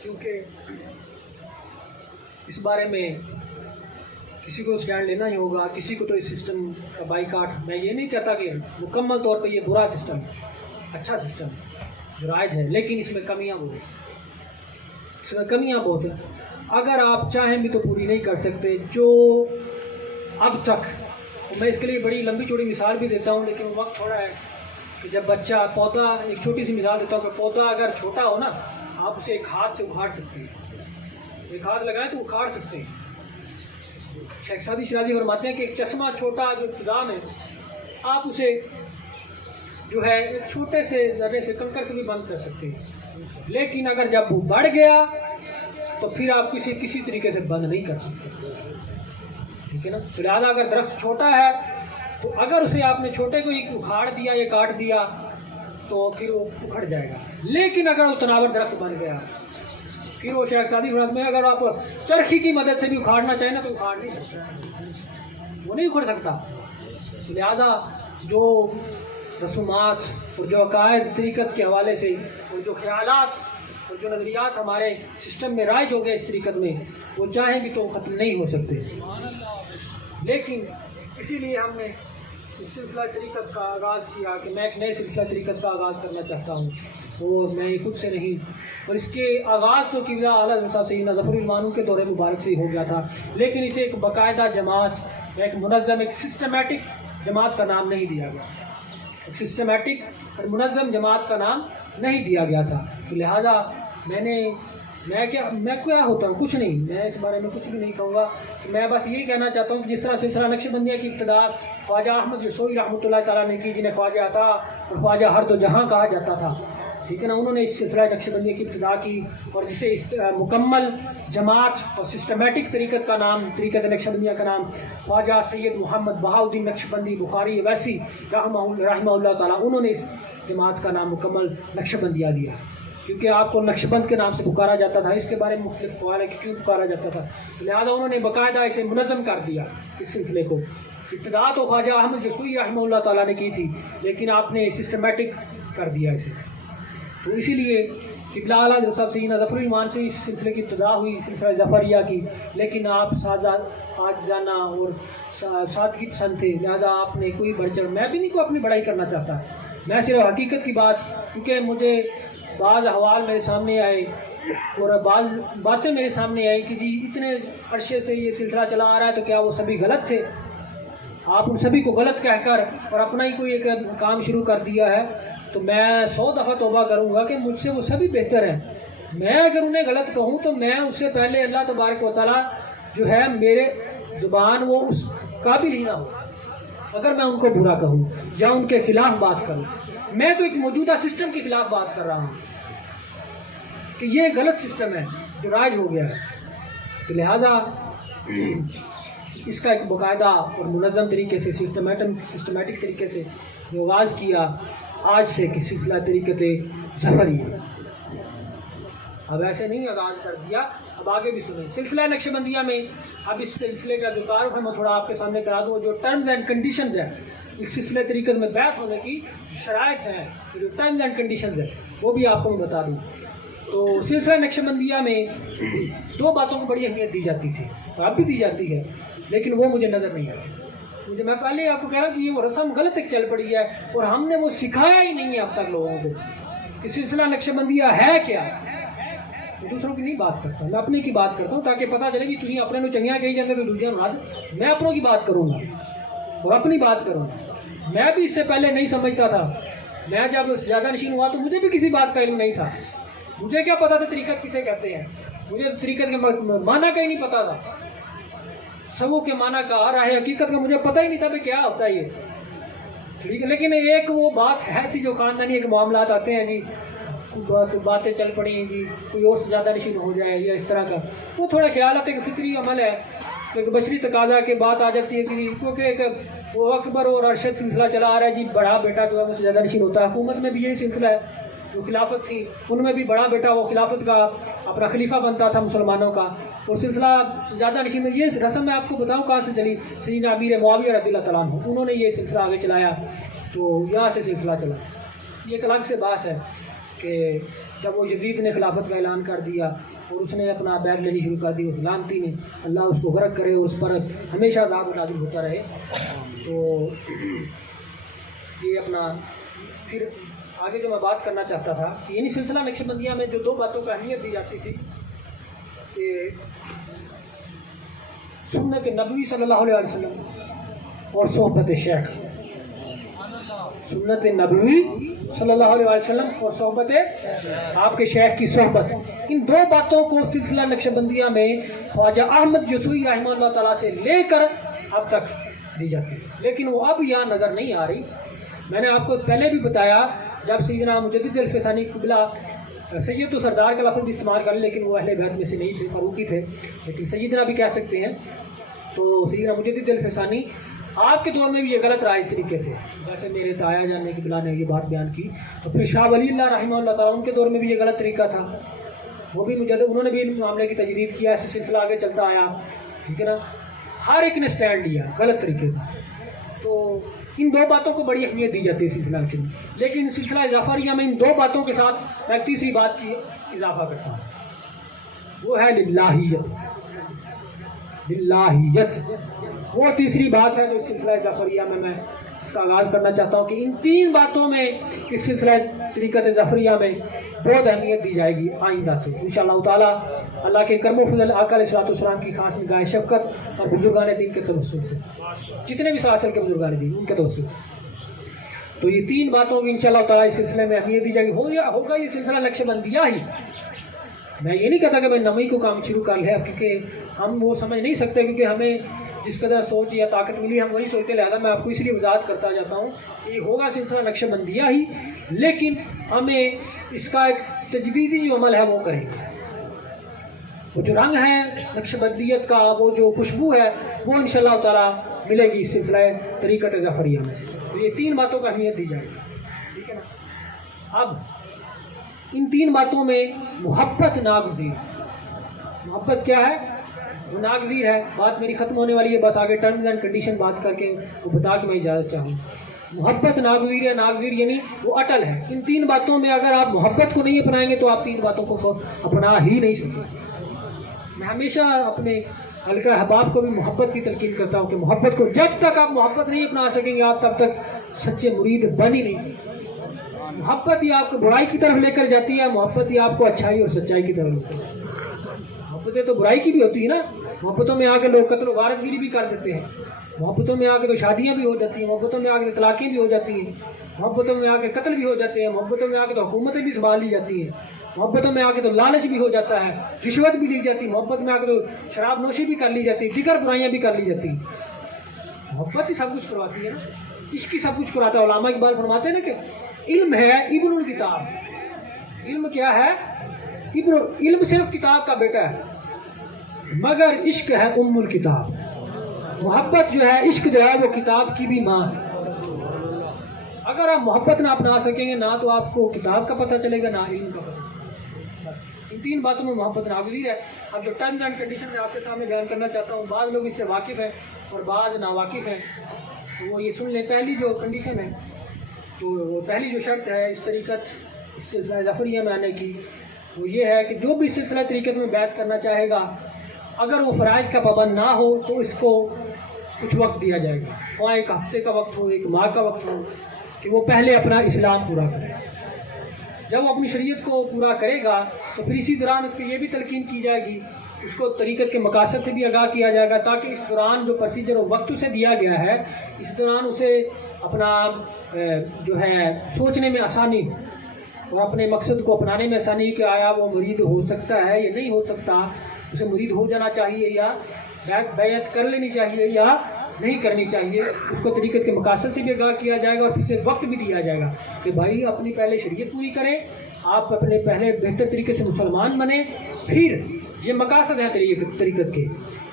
کیونکہ اس بارے میں کسی کو اسٹینڈ لینا ہی ہوگا. کسی کو تو اس سسٹم کا بائیکاٹ، میں یہ نہیں کہتا کہ مکمل طور پہ یہ برا سسٹم، اچھا سسٹم جو رائج ہے، لیکن اس میں کمیاں بہت ہیں. اس میں کمیاں بہت ہیں. اگر آپ چاہیں بھی تو پوری نہیں کر سکتے. جو اب تک، میں اس کے لیے بڑی لمبی چوڑی مثال بھی دیتا ہوں، لیکن وقت تھوڑا ہے. کہ جب بچہ پودا، ایک چھوٹی سی مثال دیتا ہوں کہ پودا اگر چھوٹا ہو نا، آپ اسے ایک ہاتھ سے اکھاڑ سکتے ہیں، ایک ہاتھ لگائیں تو اکھاڑ سکتے ہیں. شیخ سعدی شیرازی فرماتے ہیں کہ ایک چشمہ چھوٹا جو ابتدا میں، آپ اسے جو ہے ایک چھوٹے سے ذرے سے، کنکر سے بھی بند کر سکتے ہیں، لیکن اگر جب وہ بڑھ گیا تو پھر آپ کسی طریقے سے بند نہیں کر سکتے. ٹھیک ہے نا؟ لہٰذا اگر درخت چھوٹا ہے تو اگر اسے آپ نے چھوٹے کو ہی اکھاڑ دیا یا کاٹ دیا تو پھر وہ اکھڑ جائے گا. لیکن اگر وہ تناور درخت بن گیا پھر وہ شیخ سعدی فرماتے میں اگر آپ چرخی کی مدد سے بھی اکھاڑنا چاہیں نا تو اکھاڑ نہیں سکتا، وہ نہیں اکھڑ سکتا. لہذا جو رسومات اور جو عقائد طریقت کے حوالے سے اور جو خیالات اور جو نظریات ہمارے سسٹم میں رائج ہو گئے اس طریقت میں، وہ چاہیں بھی تو ختم نہیں ہو سکتے. لیکن اسی لیے ہم نے اس سلسلہ طریقت کا آغاز کیا کہ میں ایک نئے سلسلہ طریقت کا آغاز کرنا چاہتا ہوں، اور میں خود سے نہیں، اور اس کے آغاز تو قبلہ اعلیٰ صاحب سیدنا ظفر المانون کے دور مبارک سے ہی ہو گیا تھا، لیکن اسے ایک باقاعدہ جماعت، ایک منظم، ایک سسٹمیٹک جماعت کا نام نہیں دیا گیا. ایک سسٹمیٹک اور منظم جماعت کا نام نہیں دیا گیا تھا. تو لہٰذا میں کیا ہوتا ہوں؟ کچھ نہیں، میں اس بارے میں کچھ بھی نہیں کہوں گا. میں بس یہی کہنا چاہتا ہوں کہ جس طرح سلسلہ نقش بندیہ کی ابتدا خواجہ احمد یسوعی رحمۃ اللہ تعالیٰ نے کی، جنہیں خواجہ عطا اور خواجہ ہر دو جہاں کہا جاتا تھا، ٹھیک ہے نا، انہوں نے اس سلسلہ نقش بندیہ کی ابتدا کی، اور جسے اس مکمل جماعت اور سسٹمیٹک طریقت کا نام، طریقت نقش بندیہ کا نام خواجہ سید محمد بہاؤالدین نقش بندی بخاری ویسی رحمہ اللہ تعالیٰ، انہوں نے اس جماعت کا نام مکمل نقش بندیہ دیا. کیونکہ آپ کو نقش بند کے نام سے پکارا جاتا تھا، اس کے بارے میں مختلف قوال ہے کہ کیوں پکارا جاتا تھا، لہٰذا انہوں نے باقاعدہ اسے منظم کر دیا. اس سلسلے کو ابتدا تو خواجہ احمد یسوعی رحمہ اللہ تعالیٰ نے کی تھی، لیکن آپ نے سسٹمیٹک کر دیا اسے. تو اسی لیے قبلہ اعلیٰ صاحب سیدنا ظفر المان سے اس سلسلے کی ابتدا ہوئی، سلسلہ ظفریہ کی، لیکن آپ عاجزانہ اور سادگی پسند تھے، لہٰذا آپ نے کوئی بڑھ چڑھ، میں بھی نہیں کوئی اپنی بڑائی کرنا چاہتا، میں صرف حقیقت کی بات، کیونکہ مجھے بعض احوال میرے سامنے آئے اور بعض باتیں میرے سامنے آئی کہ جی اتنے عرصے سے یہ سلسلہ چلا آ رہا ہے، تو کیا وہ سبھی غلط تھے؟ آپ ان سبھی کو غلط کہہ کر اور اپنا ہی کوئی ایک کام شروع کر دیا ہے. تو میں 100 دفعہ توبہ کروں گا کہ مجھ سے وہ سبھی بہتر ہیں. میں اگر انہیں غلط کہوں تو میں اس سے پہلے اللہ تبارک و تعالیٰ جو ہے میرے زبان وہ اس قابل ہی نہ ہو اگر میں ان کو برا کہوں یا ان کے خلاف بات کروں. میں تو ایک موجودہ سسٹم کے خلاف بات کر رہا ہوں کہ یہ غلط سسٹم ہے جو رائج ہو گیا ہے. تو لہذا اس کا ایک باقاعدہ اور منظم طریقے سے سسٹمیٹک طریقے سے جو آغاز کیا آج سے کہ سلسلہ طریقت ظفریہ. اب ایسے نہیں آغاز کر دیا، اب آگے بھی سنیں. سلسلہ نقش بندیہ میں اب اس سلسلے کا جو تعارف ہے میں تھوڑا آپ کے سامنے کرا دوں. جو ٹرمز اینڈ کنڈیشنز ہیں اس سلسلہ طریقت میں بیعت ہونے کی شرائط ہیں، جو ٹرمز اینڈ کنڈیشنز ہیں وہ بھی آپ کو میں بتا دوں. تو سلسلہ نقش بندیہ میں 2 باتوں کو بڑی اہمیت دی جاتی تھی، اور اب بھی دی جاتی ہے، لیکن وہ مجھے نظر نہیں آتی. میں پہلے آپ کو کہہ رہا ہوں کہ یہ وہ رسم غلط ایک چل پڑی ہے، اور ہم نے وہ سکھایا ہی نہیں ہے اب تک لوگوں کو کہ سلسلہ نقش بندیہ ہے کیا. میں دوسروں کی نہیں بات کرتا، میں اپنے کی بات کرتا ہوں تاکہ پتہ چلے کہ تھی اپنے نو چنگیاں کہی جاتے تو دوسرے میں اپنوں کی بات کروں گا اور اپنی بات کروں گا. میں بھی اس سے پہلے نہیں سمجھتا تھا. میں جب زیادہ نشین ہوا تو مجھے بھی کسی بات کا علم نہیں تھا. مجھے کیا پتا تھا طریقت کسے کہتے ہیں، مجھے طریقت کے معنی کا ہی نہیں پتا تھا، سبوں کے معنی کا آ رہا ہے، حقیقت کا مجھے پتہ ہی نہیں تھا کہ کیا ہوتا ہے یہ. ٹھیک ہے، لیکن ایک وہ بات ہے تھی جو خاندانی ایک معاملات آتے ہیں جی، باتیں چل پڑی ہیں جی، کوئی اور سے زیادہ نشین ہو جائے یا اس طرح کا، وہ تھوڑا خیالات ایک فطری عمل ہے، ایک بشری تقاضا کے بات آ جاتی ہے کہ کیونکہ ایک وہ اکبر اور ارشد سلسلہ چلا آ رہا ہے جی، بڑا بیٹا جو ہے وہ سے زیادہ نشین ہوتا ہے. حکومت میں بھی یہی سلسلہ ہے، جو خلافت تھی ان میں بھی بڑا بیٹا وہ خلافت کا اپنا خلیفہ بنتا تھا مسلمانوں کا، اور سلسلہ زیادہ نشین میں. یہ رسم میں آپ کو بتاؤں کہاں سے چلی. سیدنا امیر معاویہ رضی اللہ تعالیٰ عنہ انہوں نے یہ سلسلہ آگے چلایا، تو یہاں سے سلسلہ چلا. یہ ایک الگ سے بات ہے کہ جب وہ یزید نے خلافت کا اعلان کر دیا اور اس نے اپنا بیگ لینی شروع کر دی، اس لعنتی نے، اللہ اس کو غرق کرے اور اس پر ہمیشہ عذاب نازل ہوتا رہے. تو یہ اپنا پھر آگے جو میں بات کرنا چاہتا تھا کہ یعنی سلسلہ نقش بندیہ میں جو 2 باتوں کو اہمیت دی جاتی تھی کہ سنت نبوی صلی اللہ علیہ وسلم اور صحبت شیخ. سنت نبوی صلی اللہ علیہ وسلم اور صحبت آپ کے شیخ کی صحبت، ان 2 باتوں کو سلسلہ نقش بندیہ میں خواجہ احمد یسوعی رحمہ اللہ تعالیٰ سے لے کر اب تک دی جاتی ہے، لیکن وہ اب یہاں نظر نہیں آ رہی. میں نے آپ کو پہلے بھی بتایا جب سیدنا مجدد الفسانی قبلہ سید تو سردار کا لفظ بھی استعمال کر، لیکن وہ اہل بیت میں سے نہیں تھے، فاروقی تھے، لیکن سیدنا بھی کہہ سکتے ہیں. تو سیدنا مجدد الفسانی آپ کے دور میں بھی یہ غلط رائے اس طریقے سے، جیسے میرے تایا جان نے قبلہ نے یہ بات بیان کی. تو پھر شاہ ولی اللہ رحمہ اللہ تعالیٰ ان کے دور میں بھی یہ غلط طریقہ تھا، وہ بھی مجدد، انہوں نے بھی ان معاملے کی تجدید کیا، ایسے سلسلہ آگے چلتا آیا. ٹھیک ہے نا، ہر ایک نے سٹینڈ لیا غلط طریقے کا. تو ان دو باتوں کو بڑی اہمیت دی جاتی ہے سلسلہ نقشبندی میں، لیکن سلسلہ اظفریہ میں ان دو باتوں کے ساتھ میں تیسری بات کی اضافہ کرتا ہوں، وہ ہے للہیت۔ للہیت وہ تیسری بات ہے جو سلسلہ ظفریہ میں اس کا آغاز کرنا چاہتا ہوں کہ ان تین باتوں میں اس سلسلہ طریقت ظفریہ میں بہت اہمیت دی جائے گی آئندہ سے انشاءاللہ تعالیٰ، اللہ کے کرم و فضل، آقا علیہ الصلوۃ والسلام کی خاص نگاہ شفقت اور بزرگان دین کے توسل سے، جتنے بھی سلسلے کے بزرگان دین ان کے توسل سے، تو یہ تین باتوں کی انشاءاللہ تعالیٰ اس سلسلے میں اہمیت دی جائے گی۔ ہوگا یہ سلسلہ نقشبندیہ ہی، میں یہ نہیں کہتا کہ میں نویں کو کام شروع کر لے، کیونکہ ہم وہ سمجھ نہیں سکتے، کیونکہ ہمیں جس قدر سوچ یا طاقت ملی ہم وہی سوچتے، لہٰذا میں آپ کو اس لیے وضاحت کرتا جاتا ہوں کہ یہ ہوگا سلسلہ نقشبندیہ ہی، لیکن ہمیں اس کا ایک تجدیدی جو عمل ہے وہ کریں گے۔ وہ جو رنگ ہے نقشبندیت کا، وہ جو خوشبو ہے، وہ انشاءاللہ تعالیٰ ملے گی اس سلسلہ طریقت ظفریہ میں سے۔ تو یہ تین باتوں کو اہمیت دی جائے گی، ٹھیک ہے نا۔ اب ان تین باتوں میں محبت ناگزیر، محبت کیا ہے؟ وہ ناگزیر ہے۔ بات میری ختم ہونے والی ہے، بس آگے ٹرمز اینڈ کنڈیشن بات کر کے وہ بتا کے میں اجازت چاہوں۔ محبت ناگزیر ہے، ناگزیر یعنی وہ اٹل ہے۔ ان تین باتوں میں اگر آپ محبت کو نہیں اپنائیں گے تو آپ تین باتوں کو اپنا ہی نہیں سکتے۔ میں ہمیشہ اپنے حلقہ احباب کو بھی محبت کی تلقین کرتا ہوں کہ محبت کو، جب تک آپ محبت نہیں اپنا سکیں گے آپ تب تک سچے مرید بن ہی نہیں سکتے۔ محبت ہی آپ کو برائی کی طرف لے کر جاتی ہے، محبت ہی آپ کو اچھائی اور سچائی کی طرف لے کر جاتی ہے۔ محبتیں تو برائی کی بھی ہوتی ہے نا، محبتوں میں آ کے لوگ قتل و غارت گیری بھی کر دیتے ہیں، محبتوں میں آ کے تو شادیاں بھی ہو جاتی ہیں، محبتوں میں آ کے طلاقیں بھی ہو جاتی ہیں، محبتوں میں آ کے قتل بھی ہو جاتے ہیں، محبتوں میں آ کے تو حکومتیں بھی سنبھال لی جاتی ہیں، محبتوں میں آ کے تو لالچ بھی ہو جاتا ہے، رشوت بھی لی جاتی ہے، محبت میں آ کے تو شراب نوشی بھی کر لی جاتی ہے، دیگر برائیاں بھی کر لی جاتی ہیں۔ محبت ہی سب کچھ کرواتی ہے نا، عشق ہی سب کچھ کراتا ہے۔ علامہ اقبال فرماتے ہیں نا کہ علم ہے ابن الکتاب، علم کیا ہے؟ علم صرف کتاب کا بیٹا ہے، مگر عشق ہے ام الکتاب۔ محبت جو ہے، عشق جو ہے، وہ کتاب کی بھی ماں ہے۔ اگر آپ محبت نہ اپنا سکیں گے، نہ تو آپ کو کتاب کا پتہ چلے گا، نہ علم کا پتہ چلے گا۔ ان تین باتوں میں محبت ناگزیر ہے۔ اب جو ٹرمز اینڈ کنڈیشن میں آپ کے سامنے بیان کرنا چاہتا ہوں، بعض لوگ اس سے واقف ہیں اور بعض ناواقف ہیں، تو وہ یہ سن لیں۔ پہلی جو کنڈیشن ہے، تو وہ پہلی جو شرط ہے اس طریقت، اس سلسلہ ظفریہ میں آنے کی، وہ یہ ہے کہ جو بھی سلسلہ طریقت میں بیعت کرنا چاہے گا، اگر وہ فرائض کا پابند نہ ہو تو اس کو کچھ وقت دیا جائے گا، وہاں ایک ہفتے کا وقت ہو، ایک ماہ کا وقت ہو، کہ وہ پہلے اپنا اسلام پورا کرے۔ جب وہ اپنی شریعت کو پورا کرے گا تو پھر اسی دوران اس کو یہ بھی تلقین کی جائے گی، اس کو طریقت کے مقاصد سے بھی آگاہ کیا جائے گا، تاکہ اس دوران جو پروسیجر و وقت اسے دیا گیا ہے، اس دوران اسے اپنا جو ہے سوچنے میں آسانی اور اپنے مقصد کو اپنانے میں آسانی، کہ آیا وہ مرید ہو سکتا ہے یا نہیں ہو سکتا، اسے مرید ہو جانا چاہیے یا بیعت کر لینی چاہیے یا نہیں کرنی چاہیے۔ اس کو طریقت کے مقاصد سے بھی آگاہ کیا جائے گا اور پھر سے وقت بھی دیا جائے گا کہ بھائی اپنی پہلے شریعت پوری کریں، آپ اپنے پہلے بہتر طریقے سے مسلمان بنیں، پھر یہ مقاصد ہیں طریقت کے،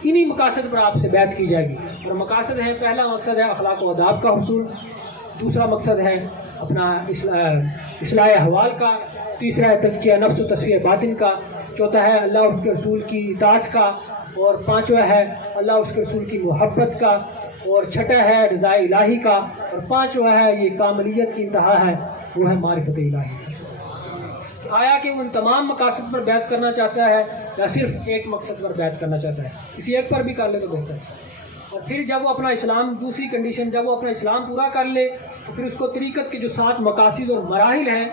انہی مقاصد پر آپ سے بیعت کی جائے گی۔ اور مقاصد ہیں، پہلا مقصد ہے اخلاق و آداب کا حصول، دوسرا مقصد ہے اپنا اصلاح احوال کا، تیسرا ہے تزکیہ نفس و تصفیہ باطن کا، چوتھا ہے اللہ اور اس کے رسول کی اطاعت کا، اور پانچواں ہے اللہ اور اس کے رسول کی محبت کا، اور چھٹا ہے رضا الہی کا، اور پانچواں ہے یہ کاملیت کی انتہا ہے، وہ ہے معرفت الہی۔ آیا کہ وہ ان تمام مقاصد پر بیعت کرنا چاہتا ہے یا صرف ایک مقصد پر بیعت کرنا چاہتا ہے؟ کسی ایک پر بھی کر لے تو بہتر ہے۔ اور پھر جب وہ اپنا اسلام، دوسری کنڈیشن، جب وہ اپنا اسلام پورا کر لے تو پھر اس کو طریقت کے جو 7 مقاصد اور مراحل ہیں،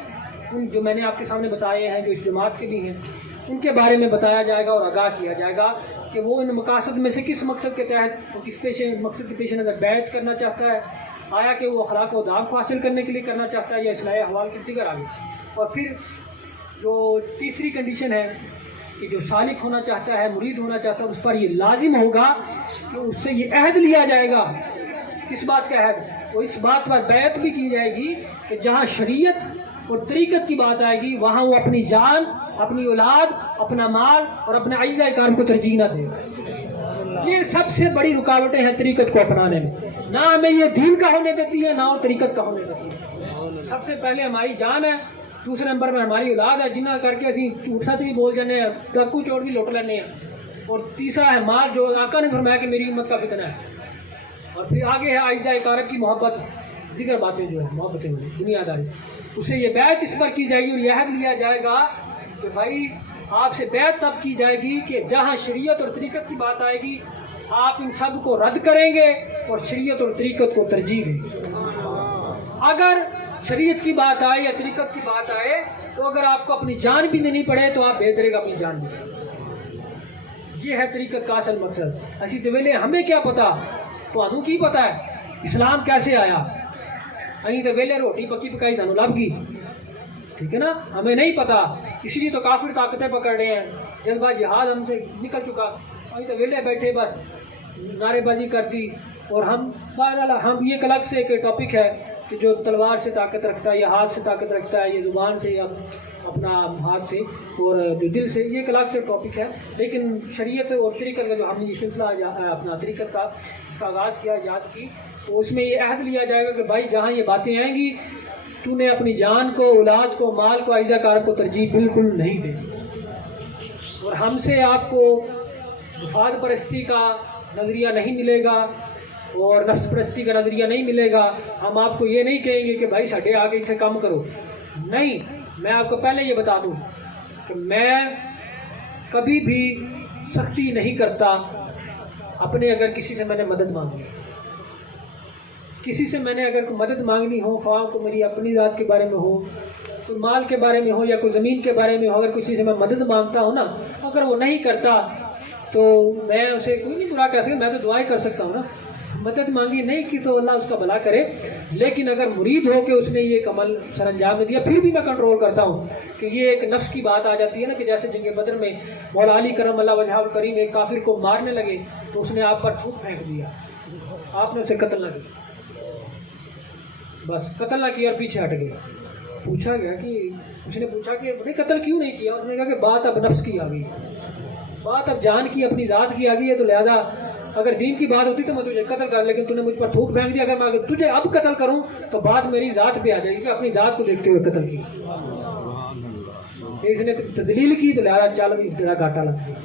ان جو میں نے آپ کے سامنے بتائے ہیں، جو اس جماعت کے بھی ہیں، ان کے بارے میں بتایا جائے گا اور آگاہ کیا جائے گا کہ وہ ان مقاصد میں سے کس مقصد کے تحت، وہ کس مقصد کے پیش نظر بیعت کرنا چاہتا ہے، آیا کہ وہ اخلاق و آداب کو حاصل کرنے کے لیے کرنا چاہتا ہے یا اصلاح احوال کی دیگر آگے۔ اور پھر جو تیسری کنڈیشن ہے کہ جو سالک ہونا چاہتا ہے، مرید ہونا چاہتا ہے، اس پر یہ لازم ہوگا کہ اس سے یہ عہد لیا جائے گا۔ کس بات کا عہد؟ وہ اس بات پر بیعت بھی کی جائے گی کہ جہاں شریعت اور طریقت کی بات آئے گی وہاں وہ اپنی جان، اپنی اولاد، اپنا مال اور اپنے اعزائے کرام کو ترجیح نہ دے گا۔ یہ سب سے بڑی رکاوٹیں ہیں طریقت کو اپنانے میں، نہ ہمیں یہ دین کا ہونے دیتی ہے، نہ وہ طریقت کا ہونے دیتی ہے۔ سب سے پہلے ہماری جان ہے، دوسرے نمبر میں ہماری اولاد ہے جنہ کر کے اسی جھوٹ سچ بھی بول جانے ہیں، ڈاکو چور بھی لوٹ لینے ہیں، اور تیسرا ہے مال جو آقا نے فرمایا کہ میری امت کا فتنہ ہے، اور پھر آگے ہے اعزائے اقارب کی محبت، دیگر باتیں جو ہیں محبتیں دنیا داری، اسے یہ بیعت اس پر کی جائے گی اور یہ عہد لیا جائے گا کہ بھائی آپ سے بیعت تب کی جائے گی کہ جہاں شریعت اور طریقت کی بات آئے گی آپ ان سب کو رد کریں گے اور شریعت اور طریقت کو ترجیح دیں گے۔ اگر شریعت کی بات آئے یا طریقت کی بات آئے تو اگر آپ کو اپنی جان بھی دینی پڑے تو آپ بے درے گا اپنی جان دیں۔ یہ ہے طریقت کا اصل مقصد۔ اسی تو ویلے ہمیں کیا پتا، تو انہوں کی پتا ہے اسلام کیسے آیا، اہیں تو ویلے روٹی پکی پکائی سانو لب گئی، ٹھیک ہے نا، ہمیں نہیں پتا، اس لیے تو کافر طاقتیں پکڑ رہے ہیں، جذبہ جہاد ہم سے نکل چکا، اہیں تو ویلے بیٹھے بس نعرے بازی کر دی۔ اور ہم بہرحال ہم یہ ایک الگ سے ایک ٹاپک ہے کہ جو تلوار سے طاقت رکھتا ہے یا ہاتھ سے طاقت رکھتا ہے یا زبان سے یا اپنا ہاتھ سے اور جو دل سے، یہ ایک الگ سے ٹاپک ہے، لیکن شریعت اور طریقت کا جو ہم نے یہ سلسلہ اپنا طریقت کا اس کا آغاز کیا، یاد کی، تو اس میں یہ عہد لیا جائے گا کہ بھائی جہاں یہ باتیں آئیں گی تو نے اپنی جان کو، اولاد کو، مال کو، عائزہ کار کو ترجیح بالکل نہیں دے، اور ہم سے آپ کو مفاد پرستی کا نظریہ نہیں ملے گا اور نفس پرستی کا نظریہ نہیں ملے گا۔ ہم آپ کو یہ نہیں کہیں گے کہ بھائی ساڈے آگے اتنے کام کرو، نہیں، میں آپ کو پہلے یہ بتا دوں کہ میں کبھی بھی سختی نہیں کرتا اپنے، اگر کسی سے میں نے مدد مانگی، کسی سے میں نے اگر کوئی مدد مانگنی ہو، خواہ کو میری اپنی ذات کے بارے میں ہو، کوئی مال کے بارے میں ہو یا کوئی زمین کے بارے میں ہو، اگر کسی سے میں مدد مانگتا ہوں نا، اگر وہ نہیں کرتا تو میں اسے کوئی نہیں برا کہہ سکتا، میں تو دعائیں کر سکتا ہوں نا، مدد مانگی نہیں کی تو اللہ اس کا بھلا کرے، لیکن اگر مرید ہو کے اس نے یہ عمل سر انجام دے دیا، پھر بھی میں کنٹرول کرتا ہوں کہ یہ ایک نفس کی بات آ جاتی ہے نا، کہ جیسے جنگ بدر میں مولا علی کرم اللہ وجہہ الکریم ایک کافر کو مارنے لگے تو اس نے آپ پر تھوک پھینک دیا، آپ نے اسے قتل نہ کیا، بس قتل نہ کیا اور پیچھے ہٹ گیا، پوچھا گیا کہ اس نے پوچھا کہ قتل کیوں نہیں کیا، اس نے کہا کہ بات اب نفس کی آ گئی، بات اب جان کی، اپنی ذات کی آ گئی ہے، تو لہذا اگر دین کی بات ہوتی تو میں تجھے قتل کر، لیکن تو نے مجھ پر تھوک پھینک دیا، اگر میں تجھے اب قتل کروں تو بات میری ذات پہ آ جائے گی کہ اپنی ذات کو دیکھتے ہوئے قتل کیا، اس نے تذلیل کی تو لہذا چال بھی تیرا گھاٹا لگ گیا۔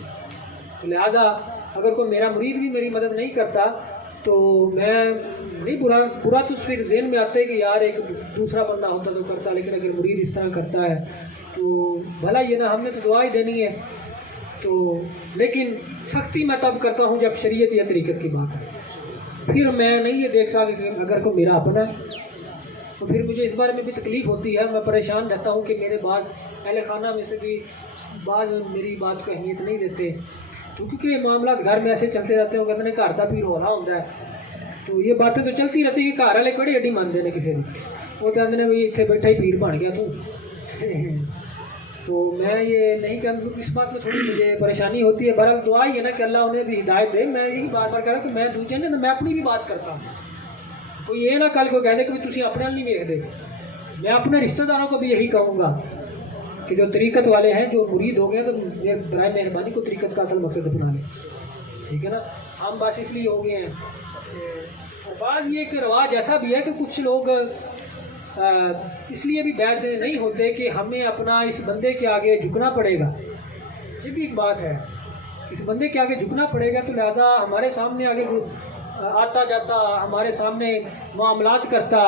تو لہذا اگر کوئی میرا مرید بھی میری مدد نہیں کرتا تو میں نہیں برا تو پھر ذہن میں آتا ہے کہ یار ایک دوسرا بندہ ہوتا تو کرتا، لیکن اگر مرید اس طرح کرتا ہے تو بھلا یہ نہ، ہم نے تو دعا ہی دینی ہے، تو لیکن سختی میں تب کرتا ہوں جب شریعت یا طریقت کی بات ہے، پھر میں نہیں یہ دیکھتا کہ اگر کوئی میرا اپنا ہے تو پھر مجھے اس بارے میں بھی تکلیف ہوتی ہے، میں پریشان رہتا ہوں کہ میرے بعض اہل خانہ میں سے بھی بعض میری بات کو اہمیت نہیں دیتے، کیونکہ یہ معاملات گھر میں ایسے چلتے رہتے ہیں، وہ کہتے ہیں گھر کا پیر ہو رہا ہوتا ہے، تو یہ باتیں تو چلتی رہتی ہیں کہ گھر والے کہڑی ہڈی مانتے ہیں کسی بھی، وہ کہتے ہیں بھائی اتنے بیٹھا ہی پیر بن گیا تو میں یہ نہیں کہتا، اس بات میں تھوڑی مجھے پریشانی ہوتی ہے، بہرحال دعا ہی ہے نا کہ اللہ انہیں بھی ہدایت دے، میں یہی بار بار کہہ رہا ہوں کہ میں دوسرے نے تو میں اپنی بھی بات کرتا ہوں، کوئی یہ نہ کل کو کہہ دے کہ تھی اپنے نہیں دیکھ دے، میں اپنے رشتہ داروں کو بھی یہی کہوں گا کہ جو طریقت والے ہیں، جو مرید ہو گئے تو برائے مہربانی کو طریقت کا اصل مقصد اپنا لیں، ٹھیک ہے نا، ہم بس اس لیے ہو گئے ہیں، اور بعض یہ کہ رواج ایسا بھی ہے کہ کچھ لوگ اس لیے بھی بیعت نہیں ہوتے کہ ہمیں اپنا اس بندے کے آگے جھکنا پڑے گا، یہ بھی ایک بات ہے، اس بندے کے آگے جھکنا پڑے گا تو لہذا ہمارے سامنے آگے آتا جاتا، ہمارے سامنے معاملات کرتا،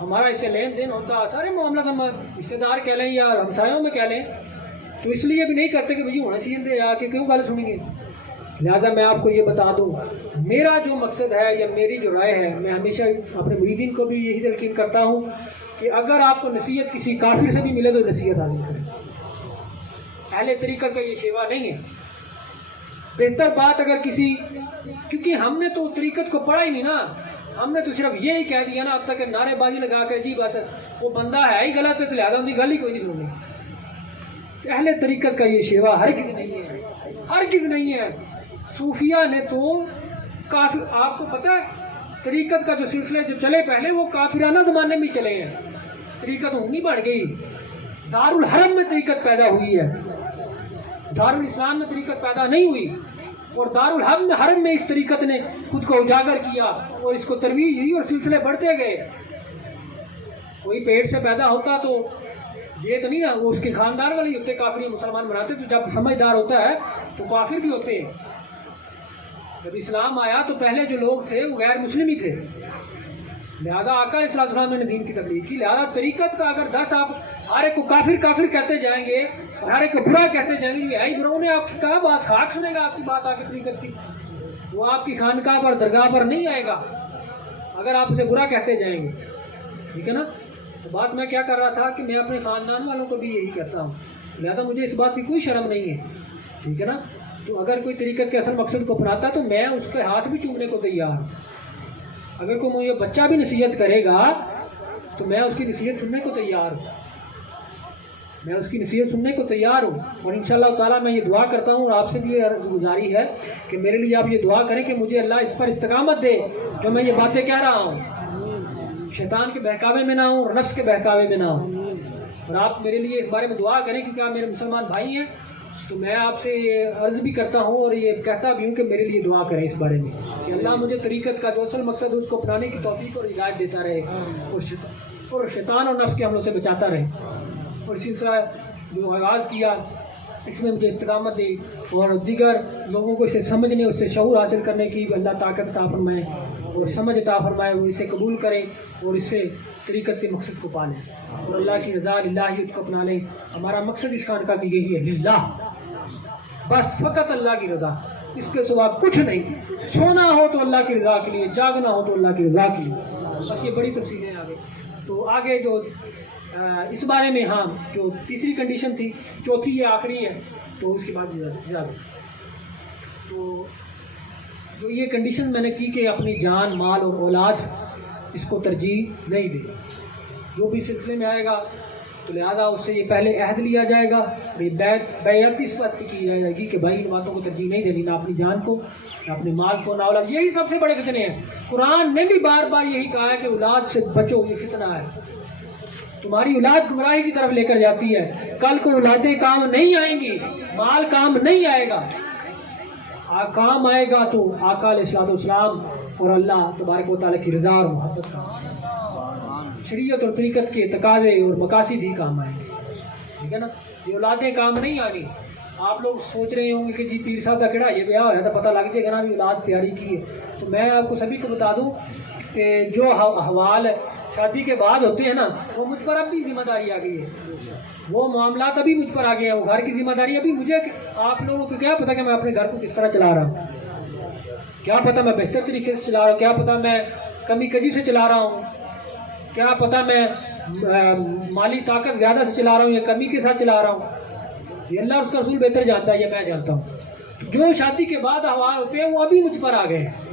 ہمارا اس سے لین دین ہوتا، سارے معاملات ہم رشتے دار کہہ لیں یا ہمسایوں میں کہہ لیں، تو اس لیے بھی نہیں کرتے کہ بھائی ہونا چاہیے دے آ کے کیوں گل سنیں گے، لہٰذا میں آپ کو یہ بتا دوں، میرا جو مقصد ہے یا میری جو رائے ہے، میں ہمیشہ اپنے مریدین کو بھی یہی تلقین کرتا ہوں کہ اگر آپ کو نصیحت کسی کافر سے بھی ملے تو نصیحت حاصل کریں، اہل طریقت کا یہ شیوا نہیں ہے، بہتر بات اگر کسی، کیونکہ ہم نے تو طریقت کو پڑھا ہی نہیں نا، ہم نے تو صرف یہی کہہ دیا نا اب تک نعرے بازی لگا کے جی بس وہ بندہ ہے ہی غلط ہے تو لہٰذا ان کی گل ہی کوئی نہیں سننی، اہل طریقت کا یہ شیوا ہرگز نہیں ہے، ہرگز نہیں ہے، صوفیہ نے تو کافی، آپ کو پتہ ہے طریقت کا جو سلسلے جو چلے پہلے وہ کافرانہ زمانے میں چلے ہیں، طریقت ہونی بڑھ گئی، دارالحرم میں طریقت پیدا ہوئی ہے، دارالاسلام میں طریقت پیدا نہیں ہوئی، اور دارالحرم میں اس طریقت نے خود کو اجاگر کیا اور اس کو ترویج دی اور سلسلے بڑھتے گئے، کوئی پیٹ سے پیدا ہوتا تو یہ تو نہیں نا، وہ اس کے خاندان والے ہوتے کافر مسلمان بناتے، تو جب سمجھدار ہوتا ہے تو کافر بھی ہوتے ہیں، جب اسلام آیا تو پہلے جو لوگ تھے وہ غیر مسلم ہی تھے، لہذا آقا علیہ السلام نے دین کی تبلیغ کی. لہذا طریقت کا اگر درس آپ ہر ایک کو کافر کافر کہتے جائیں گے اور ہر ایک کو برا کہتے جائیں گے, یہ ہے ہی برا. انہیں آپ کی کہا بات خاک سنے گا آپ کی بات آ کے طریقت کی, وہ آپ کی خانقاہ پر درگاہ پر نہیں آئے گا اگر آپ اسے برا کہتے جائیں گے. ٹھیک ہے نا. تو بات میں کیا کر رہا تھا کہ میں اپنے خاندان والوں کو بھی یہی کہتا ہوں, لہذا مجھے اس بات کی کوئی شرم نہیں ہے. ٹھیک ہے نا. تو اگر کوئی طریقت کے اصل مقصد کو اپناتا تو میں اس کے ہاتھ بھی چومنے کو تیار ہوں. اگر کوئی مجھے بچہ بھی نصیحت کرے گا تو میں اس کی نصیحت سننے کو تیار ہوں. میں اس کی نصیحت سننے کو تیار ہوں. اور انشاءاللہ تعالیٰ میں یہ دعا کرتا ہوں, اور آپ سے بھی یہ عرض گزاری ہے کہ میرے لیے آپ یہ دعا کریں کہ مجھے اللہ اس پر استقامت دے جو میں یہ باتیں کہہ رہا ہوں, شیطان کے بہکاوے میں نہ ہوں اور نفس کے بہکاوے میں نہ ہوں. اور آپ میرے لیے اس بارے میں دعا کریں کیونکہ آپ میرے مسلمان بھائی ہیں. تو میں آپ سے یہ عرض بھی کرتا ہوں اور یہ کہتا بھی ہوں کہ میرے لیے دعا کریں اس بارے میں کہ اللہ مجھے طریقت کا جو اصل مقصد ہے اس کو اپنانے کی توفیق اور ہدایت دیتا رہے, اور شیطان اور نفس کے حملوں سے بچاتا رہے. اور اسی طرح جو آغاز کیا اس میں مجھے استقامت دے اور دیگر لوگوں کو اسے سمجھنے, اس سے شعور حاصل کرنے کی اللہ طاقت عطا فرمائے اور سمجھ عطا فرمائے, وہ اسے قبول کرے اور اس سے طریقت کے مقصد کو پالیں اور اللہ کی رضا للہیت کو اپنا لیں. ہمارا مقصد اس خانقاہ کی یہی ہے, للہ, بس فقط اللہ کی رضا, اس کے سوا کچھ نہیں. سونا ہو تو اللہ کی رضا کے لیے, جاگنا ہو تو اللہ کی رضا کے لیے. بس یہ بڑی تفصیلیں آگے. تو آگے جو اس بارے میں ہاں جو تیسری کنڈیشن تھی, چوتھی یہ آخری ہے, تو اس کے بعد اجازت. تو جو یہ کنڈیشن میں نے کی کہ اپنی جان مال اور اولاد اس کو ترجیح نہیں دے, جو بھی سلسلے میں آئے گا تو لہٰذا اس سے یہ پہلے عہد لیا جائے گا, یہ بیعت اس بات کی جائے گی کہ بھائی ان باتوں کو ترجیح نہیں دینی, نہ اپنی جان کو, نہ اپنے مال کو, نہ اولاد. یہی سب سے بڑے فتنے ہیں. قرآن نے بھی بار بار یہی کہا ہے کہ اولاد سے بچو, یہ فتنہ ہے. تمہاری اولاد گمراہی کی طرف لے کر جاتی ہے. کل کو اولادیں کام نہیں آئیں گی, مال کام نہیں آئے گا. کام آئے گا تو آقا علیہ السلام اور اللہ تبارک و تعالیٰ کی رضا اور محبت کا, شریعت اور طریقت کے تقاضے اور مقاصد ہی کام آئیں گے. ٹھیک ہے نا. یہ اولادیں کام نہیں آنی. آپ لوگ سوچ رہے ہوں گے کہ جی پیر صاحب کا کہڑا یہ بیاہ ہوا ہے تو پتہ لگ جائے گا نا بھی اولاد تیاری کی ہے. تو میں آپ کو سبھی کو بتا دوں کہ جو احوال شادی کے بعد ہوتے ہیں نا, وہ مجھ پر اب بھی ذمہ داری آ گئی ہے. وہ معاملات ابھی مجھ پر آ گئے ہیں. وہ گھر کی ذمہ داری ابھی مجھے, آپ لوگوں کو کیا پتا کہ میں اپنے گھر کو کس طرح چلا رہا ہوں, کیا پتا میں بہتر طریقے سے چلا رہا ہوں, کیا پتا میں کمی کجی سے چلا رہا ہوں, کیا پتا میں مالی طاقت زیادہ سے چلا رہا ہوں یا کمی کے ساتھ چلا رہا ہوں. یہ اللہ اور اس کا رسول بہتر جانتا ہے, یہ میں جانتا ہوں. جو شادی کے بعد احوال ہوتے ہیں وہ ابھی مجھ پر آ گئے ہیں,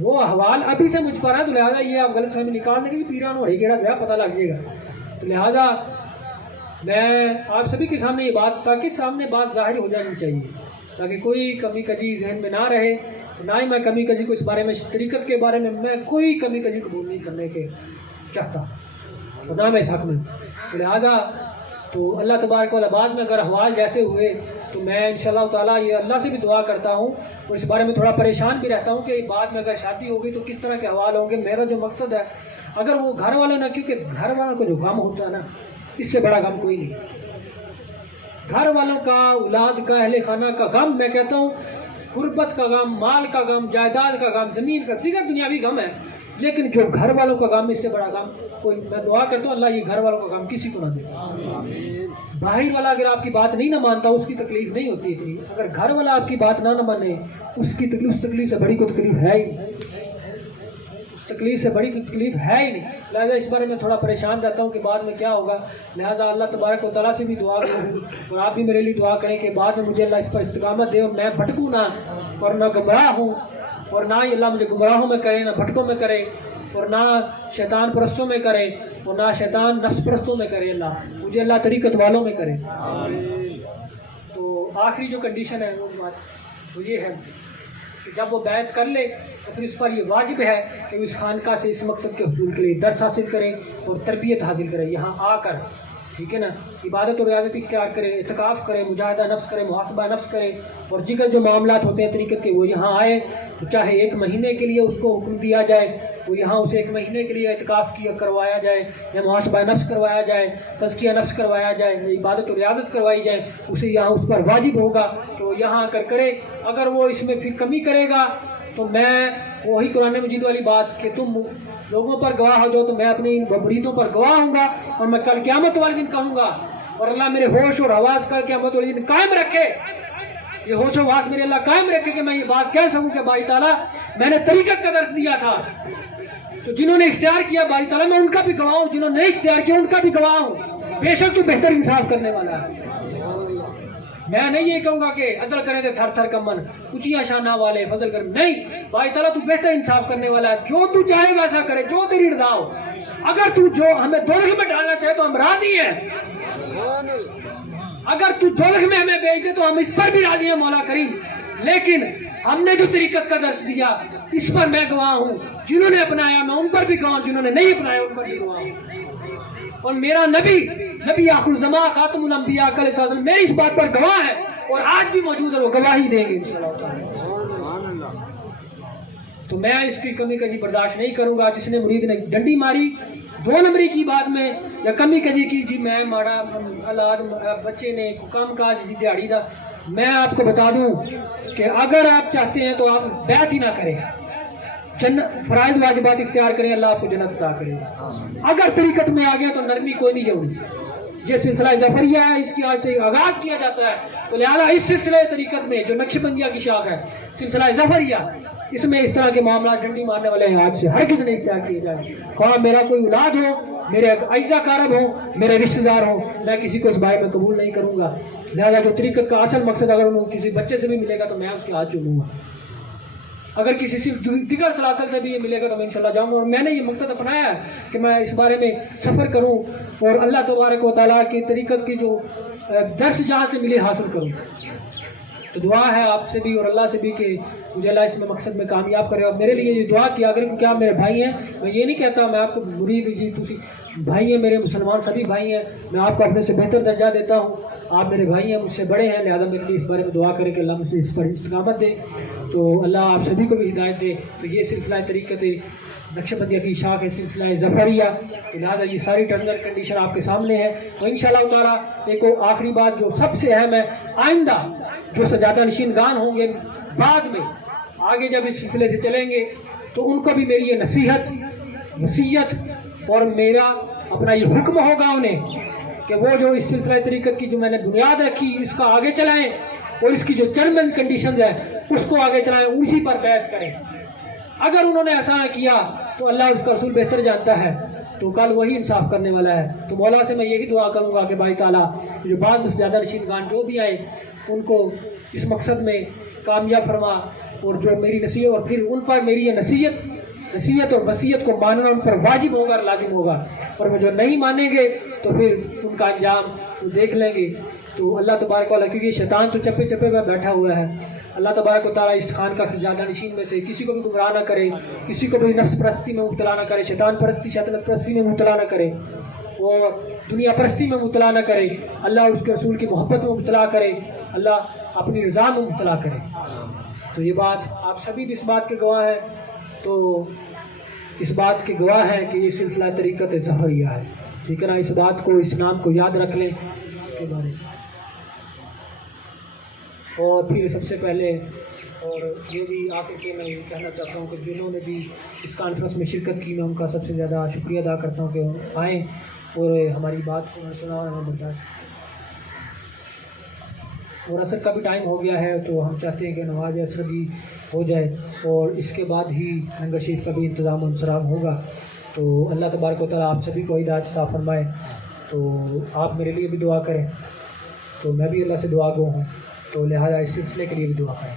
وہ احوال ابھی سے مجھ پر ہے. تو لہٰذا یہ آپ غلط فہمی نکال دیں گے کہ پیران ہو رہی کہڑا بیاہ پتہ لگ جائے گا. تو لہٰذا میں آپ سبھی کے سامنے یہ بات, تاکہ سامنے بات ظاہر ہو جانی چاہیے, تاکہ کوئی کمی کجی ذہن میں نہ رہے. نہ ہی میں کمی کجی کو اس بارے میں, طریقت کے بارے میں میں کوئی کمی کجی قبول نہیں کرنے کے چاہتا, اور نہ میں اس حق میں. لہٰذا تو اللہ تبارک و تعالیٰ بعد میں اگر احوال جیسے ہوئے تو میں انشاءاللہ تعالیٰ یہ اللہ سے بھی دعا کرتا ہوں اور اس بارے میں تھوڑا پریشان بھی رہتا ہوں کہ بعد میں اگر شادی ہوگی تو کس طرح کے احوال ہوں گے. میرا جو مقصد ہے اگر وہ گھر والے نہ, کیونکہ گھر والوں کو جو غم ہوتا ہے نا, اس سے بڑا غم کوئی نہیں. گھر والوں کا, اولاد کا, اہل خانہ کا غم, میں کہتا ہوں غربت کا غم, مال کا غم, جائیداد کا غم, زمین کا, دیگر دنیاوی غم ہے, لیکن جو گھر والوں کا غم, اس سے بڑا غم کوئی. میں دعا کرتا ہوں اللہ یہ گھر والوں کا غم کسی کو نہ دے. باہر والا اگر آپ کی بات نہیں نہ مانتا اس کی تکلیف نہیں ہوتی اتنی, اگر گھر والا آپ کی بات نہ مانے اس کی تکلیف, اس تکلیف سے بڑی کوئی تکلیف ہے ہی نہیں, اس تکلیف سے بڑی کوئی تکلیف ہے ہی نہیں. لہٰذا اس بارے میں تھوڑا پریشان رہتا ہوں کہ بعد میں کیا ہوگا. لہٰذا اللہ تبارک و تعالیٰ سے بھی دعا کروں اور آپ بھی میرے لیے دعا کریں کہ بعد میں مجھے اللہ اس پر استقامت دے اور میں بھٹکوں نہ اور نہ گمراہ ہوں, اور نہ ہی اللہ مجھے گمراہوں میں کرے, نہ بھٹکوں میں کرے, اور نہ شیطان پرستوں میں کرے, اور نہ شیطان نفس پرستوں میں کرے. اللہ مجھے اللہ طریقت والوں میں کرے. تو آخری جو کنڈیشن ہے وہ یہ ہے کہ جب وہ بیعت کر لے تو پھر اس پر یہ واجب ہے کہ وہ اس خانقاہ سے اس مقصد کے حصول کے لیے درس حاصل کرے اور تربیت حاصل کرے. یہاں آ کر, ٹھیک ہے نا, عبادت اور ریاضت اختیار کرے, اعتکاف کرے, مجاہدہ نفس کرے, محاسبہ نفس کرے, اور دیگر جو معاملات ہوتے ہیں طریقت کے وہ یہاں آئے. تو چاہے 1 مہینے کے لیے اس کو حکم دیا جائے, وہ یہاں اسے 1 مہینے کے لیے اعتکاف کیا کروایا جائے, یا محاسبہ نفس کروایا جائے, تزکیہ نفس کروایا جائے, عبادت اور ریاضت کروائی جائے, اسے یہاں اس پر واجب ہوگا کہ وہ یہاں آ کر کرے. اگر وہ اس میں پھر کمی کرے گا تو میں وہی قرآن مجید والی بات کہ تم لوگوں پر گواہ ہو جو تو میں اپنی ان مریدوں پر گواہ ہوں گا، اور میں کل قیامت والے دن کہوں گا، اور اللہ میرے ہوش اور حواس کا قیامت والے دن قائم رکھے، یہ ہوش و حواس میرے اللہ قائم رکھے کہ میں یہ بات کہہ سکوں کہ باری تعالیٰ میں نے طریقت کا درس دیا تھا، تو جنہوں نے اختیار کیا باری تعالیٰ میں ان کا بھی گواہ ہوں، جنہوں نے نہیں اختیار کیا ان کا بھی گواہ ہوں، بے شک تو بہتر انصاف کرنے والا ہے۔ میں نہیں یہ کہوں گا کہ عدل کریں تو تھر تھر کمن، اونچیاں شانہ والے فضل کر، نہیں، بھائی تعالیٰ تو بہتر انصاف کرنے والا ہے، جو تو چاہے ویسا کرے، جو تیری رضا ہو، اگر تو جو ہمیں دوزخ میں ڈالنا چاہے تو ہم راضی ہیں، اگر تو دوزخ میں ہمیں بھیج دے تو ہم اس پر بھی راضی ہیں مولا کریم، لیکن ہم نے جو طریقت کا درس دیا اس پر میں گواہ ہوں، جنہوں نے اپنایا میں ان پر بھی گواہ ہوں، جنہوں نے نہیں اپنایا ان پر بھی گواہ ہوں، اور میرا نبی آخر الزمان خاتم الانبیاء علیہ السلام میری اس بات پر گواہ ہے، اور آج بھی موجود ہے، وہ گواہی دیں گے انشاءاللہ۔ تو میں اس کی کمی کجی برداشت نہیں کروں گا، جس نے مرید نے ڈنڈی ماری 2 نمبری کی بات میں یا کمی کجی کی جی میں ماڑا اولاد بچے نے کام کاج جی دیہڑی دا، میں آپ کو بتا دوں کہ اگر آپ چاہتے ہیں تو آپ بیعت ہی نہ کریں، فرائض واجبات اختیار کریں، اللہ آپ کو جنت عطا کرے، اگر طریقت میں آ گیا تو نرمی کوئی نہیں ضروری، یہ سلسلہ ظفریہ ہے، اس کی آج سے آغاز کیا جاتا ہے، تو لہذا اس سلسلہ طریقت میں جو نقش بندیہ کی شاخ ہے سلسلہ ظفریہ، اس میں اس طرح کے معاملات ڈنڈی مارنے والے ہیں آج سے ہرگز نہیں اختیار کیے جائیں، خواہ میرا کوئی اولاد ہو، میرے اعزا کارب ہو، میرے رشتہ دار ہو، میں کسی کو اس بارے میں قبول نہیں کروں گا، لہذا جو طریقت کا اصل مقصد اگر انہوں کسی بچے سے بھی ملے گا تو میں اس کے ہاتھ چوموں گا، اگر کسی صرف دیگر سلاسل سے بھی یہ ملے گا تو میں انشاءاللہ جاؤں گا، اور میں نے یہ مقصد اپنایا ہے کہ میں اس بارے میں سفر کروں اور اللہ تبارک و تعالیٰ کی طریقت کی جو درس جہاں سے ملے حاصل کروں، تو دعا ہے آپ سے بھی اور اللہ سے بھی کہ مجھے اللہ اس میں مقصد میں کامیاب کرے، اور میرے لیے یہ دعا کیا اگر کیا میرے بھائی ہیں، میں یہ نہیں کہتا میں آپ کو مرید جی تسی بھائی ہیں، میرے مسلمان سبھی بھائی ہیں، میں آپ کو اپنے سے بہتر درجہ دیتا ہوں، آپ میرے بھائی ہیں، مجھ سے بڑے ہیں، لہذا میرے لیے اس بارے میں دعا کرے کہ اللہ مجھے اس پر استقامت دے، تو اللہ آپ سبھی کو بھی ہدایت دے۔ تو یہ سلسلہ طریقت نقش بندیہ کی شاخ ہے، سلسلہ ظفریہ، لہٰذا یہ ساری ٹرمز اینڈ کنڈیشن آپ کے سامنے ہے، تو انشاءاللہ تعالیٰ ایک آخری بات جو سب سے اہم ہے، آئندہ جو سجادہ نشین گان ہوں گے بعد میں آگے جب اس سلسلے سے چلیں گے تو ان کو بھی میری یہ نصیحت وصیت اور میرا اپنا یہ حکم ہوگا انہیں کہ وہ جو اس سلسلہ طریقت کی جو میں نے بنیاد رکھی اس کا آگے چلائیں، اور اس کی جو ٹرمز اینڈ کنڈیشنز ہے اس کو آگے چلائیں، اسی پر بیعت کریں، اگر انہوں نے ایسا نہ کیا تو اللہ اس کا رسول بہتر جانتا ہے، تو کل وہی انصاف کرنے والا ہے۔ تو مولا سے میں یہی دعا کروں گا کہ بھائی تعالیٰ جو بعد میں سجادہ نشین گان جو بھی آئے ان کو اس مقصد میں کامیاب فرما، اور جو میری نصیحت اور پھر ان پر میری یہ نصیحت اور وصیت کو ماننا ان پر واجب ہوگا اور لازم ہوگا، اور وہ جو نہیں مانیں گے تو پھر ان کا انجام دیکھ لیں گے۔ تو اللہ تبارک و تعالیٰ، کیونکہ شیطان تو چپے چپے میں بیٹھا ہوا ہے، اللہ تبارک و تعالیٰ اس خان کا سجادہ نشین میں سے کسی کو بھی گمراہ نہ کرے، کسی کو بھی نفس پرستی میں مبتلا نہ کرے، شیطان پرستی شیطنت پرستی میں مبتلا نہ کرے، اور دنیا پرستی میں مبتلا نہ کرے، اللہ اس کے رسول کی محبت میں مبتلا کرے، اللہ اپنی رضا میں مبتلا کرے۔ تو یہ بات آپ سبھی بھی اس بات کے گواہ ہیں، تو اس بات کے گواہ ہیں کہ یہ سلسلہ طریقت ظفریہ ہے، ٹھیک ہے نا، اس بات کو اس نام کو یاد رکھ لیں اس کے بارے میں۔ اور پھر سب سے پہلے اور یہ بھی آخر کے میں یہ کہنا چاہتا ہوں کہ جنہوں نے بھی اس کانفرنس میں شرکت کی میں ان کا سب سے زیادہ شکریہ ادا کرتا ہوں کہ آئیں اور ہماری بات کو سنا اور برداشت، اور عصر کا بھی ٹائم ہو گیا ہے تو ہم چاہتے ہیں کہ نماز عصر بھی ہو جائے اور اس کے بعد ہی لنگر شریف کا بھی انتظام و انصرام ہوگا۔ تو اللہ تبارک و تعالیٰ آپ سبھی کو ہدایت عطا فرمائے، تو آپ میرے لیے بھی دعا کریں، تو میں بھی اللہ سے دعا گو ہوں، تو لہٰذا اس سلسلے کے لیے بھی دعا کریں۔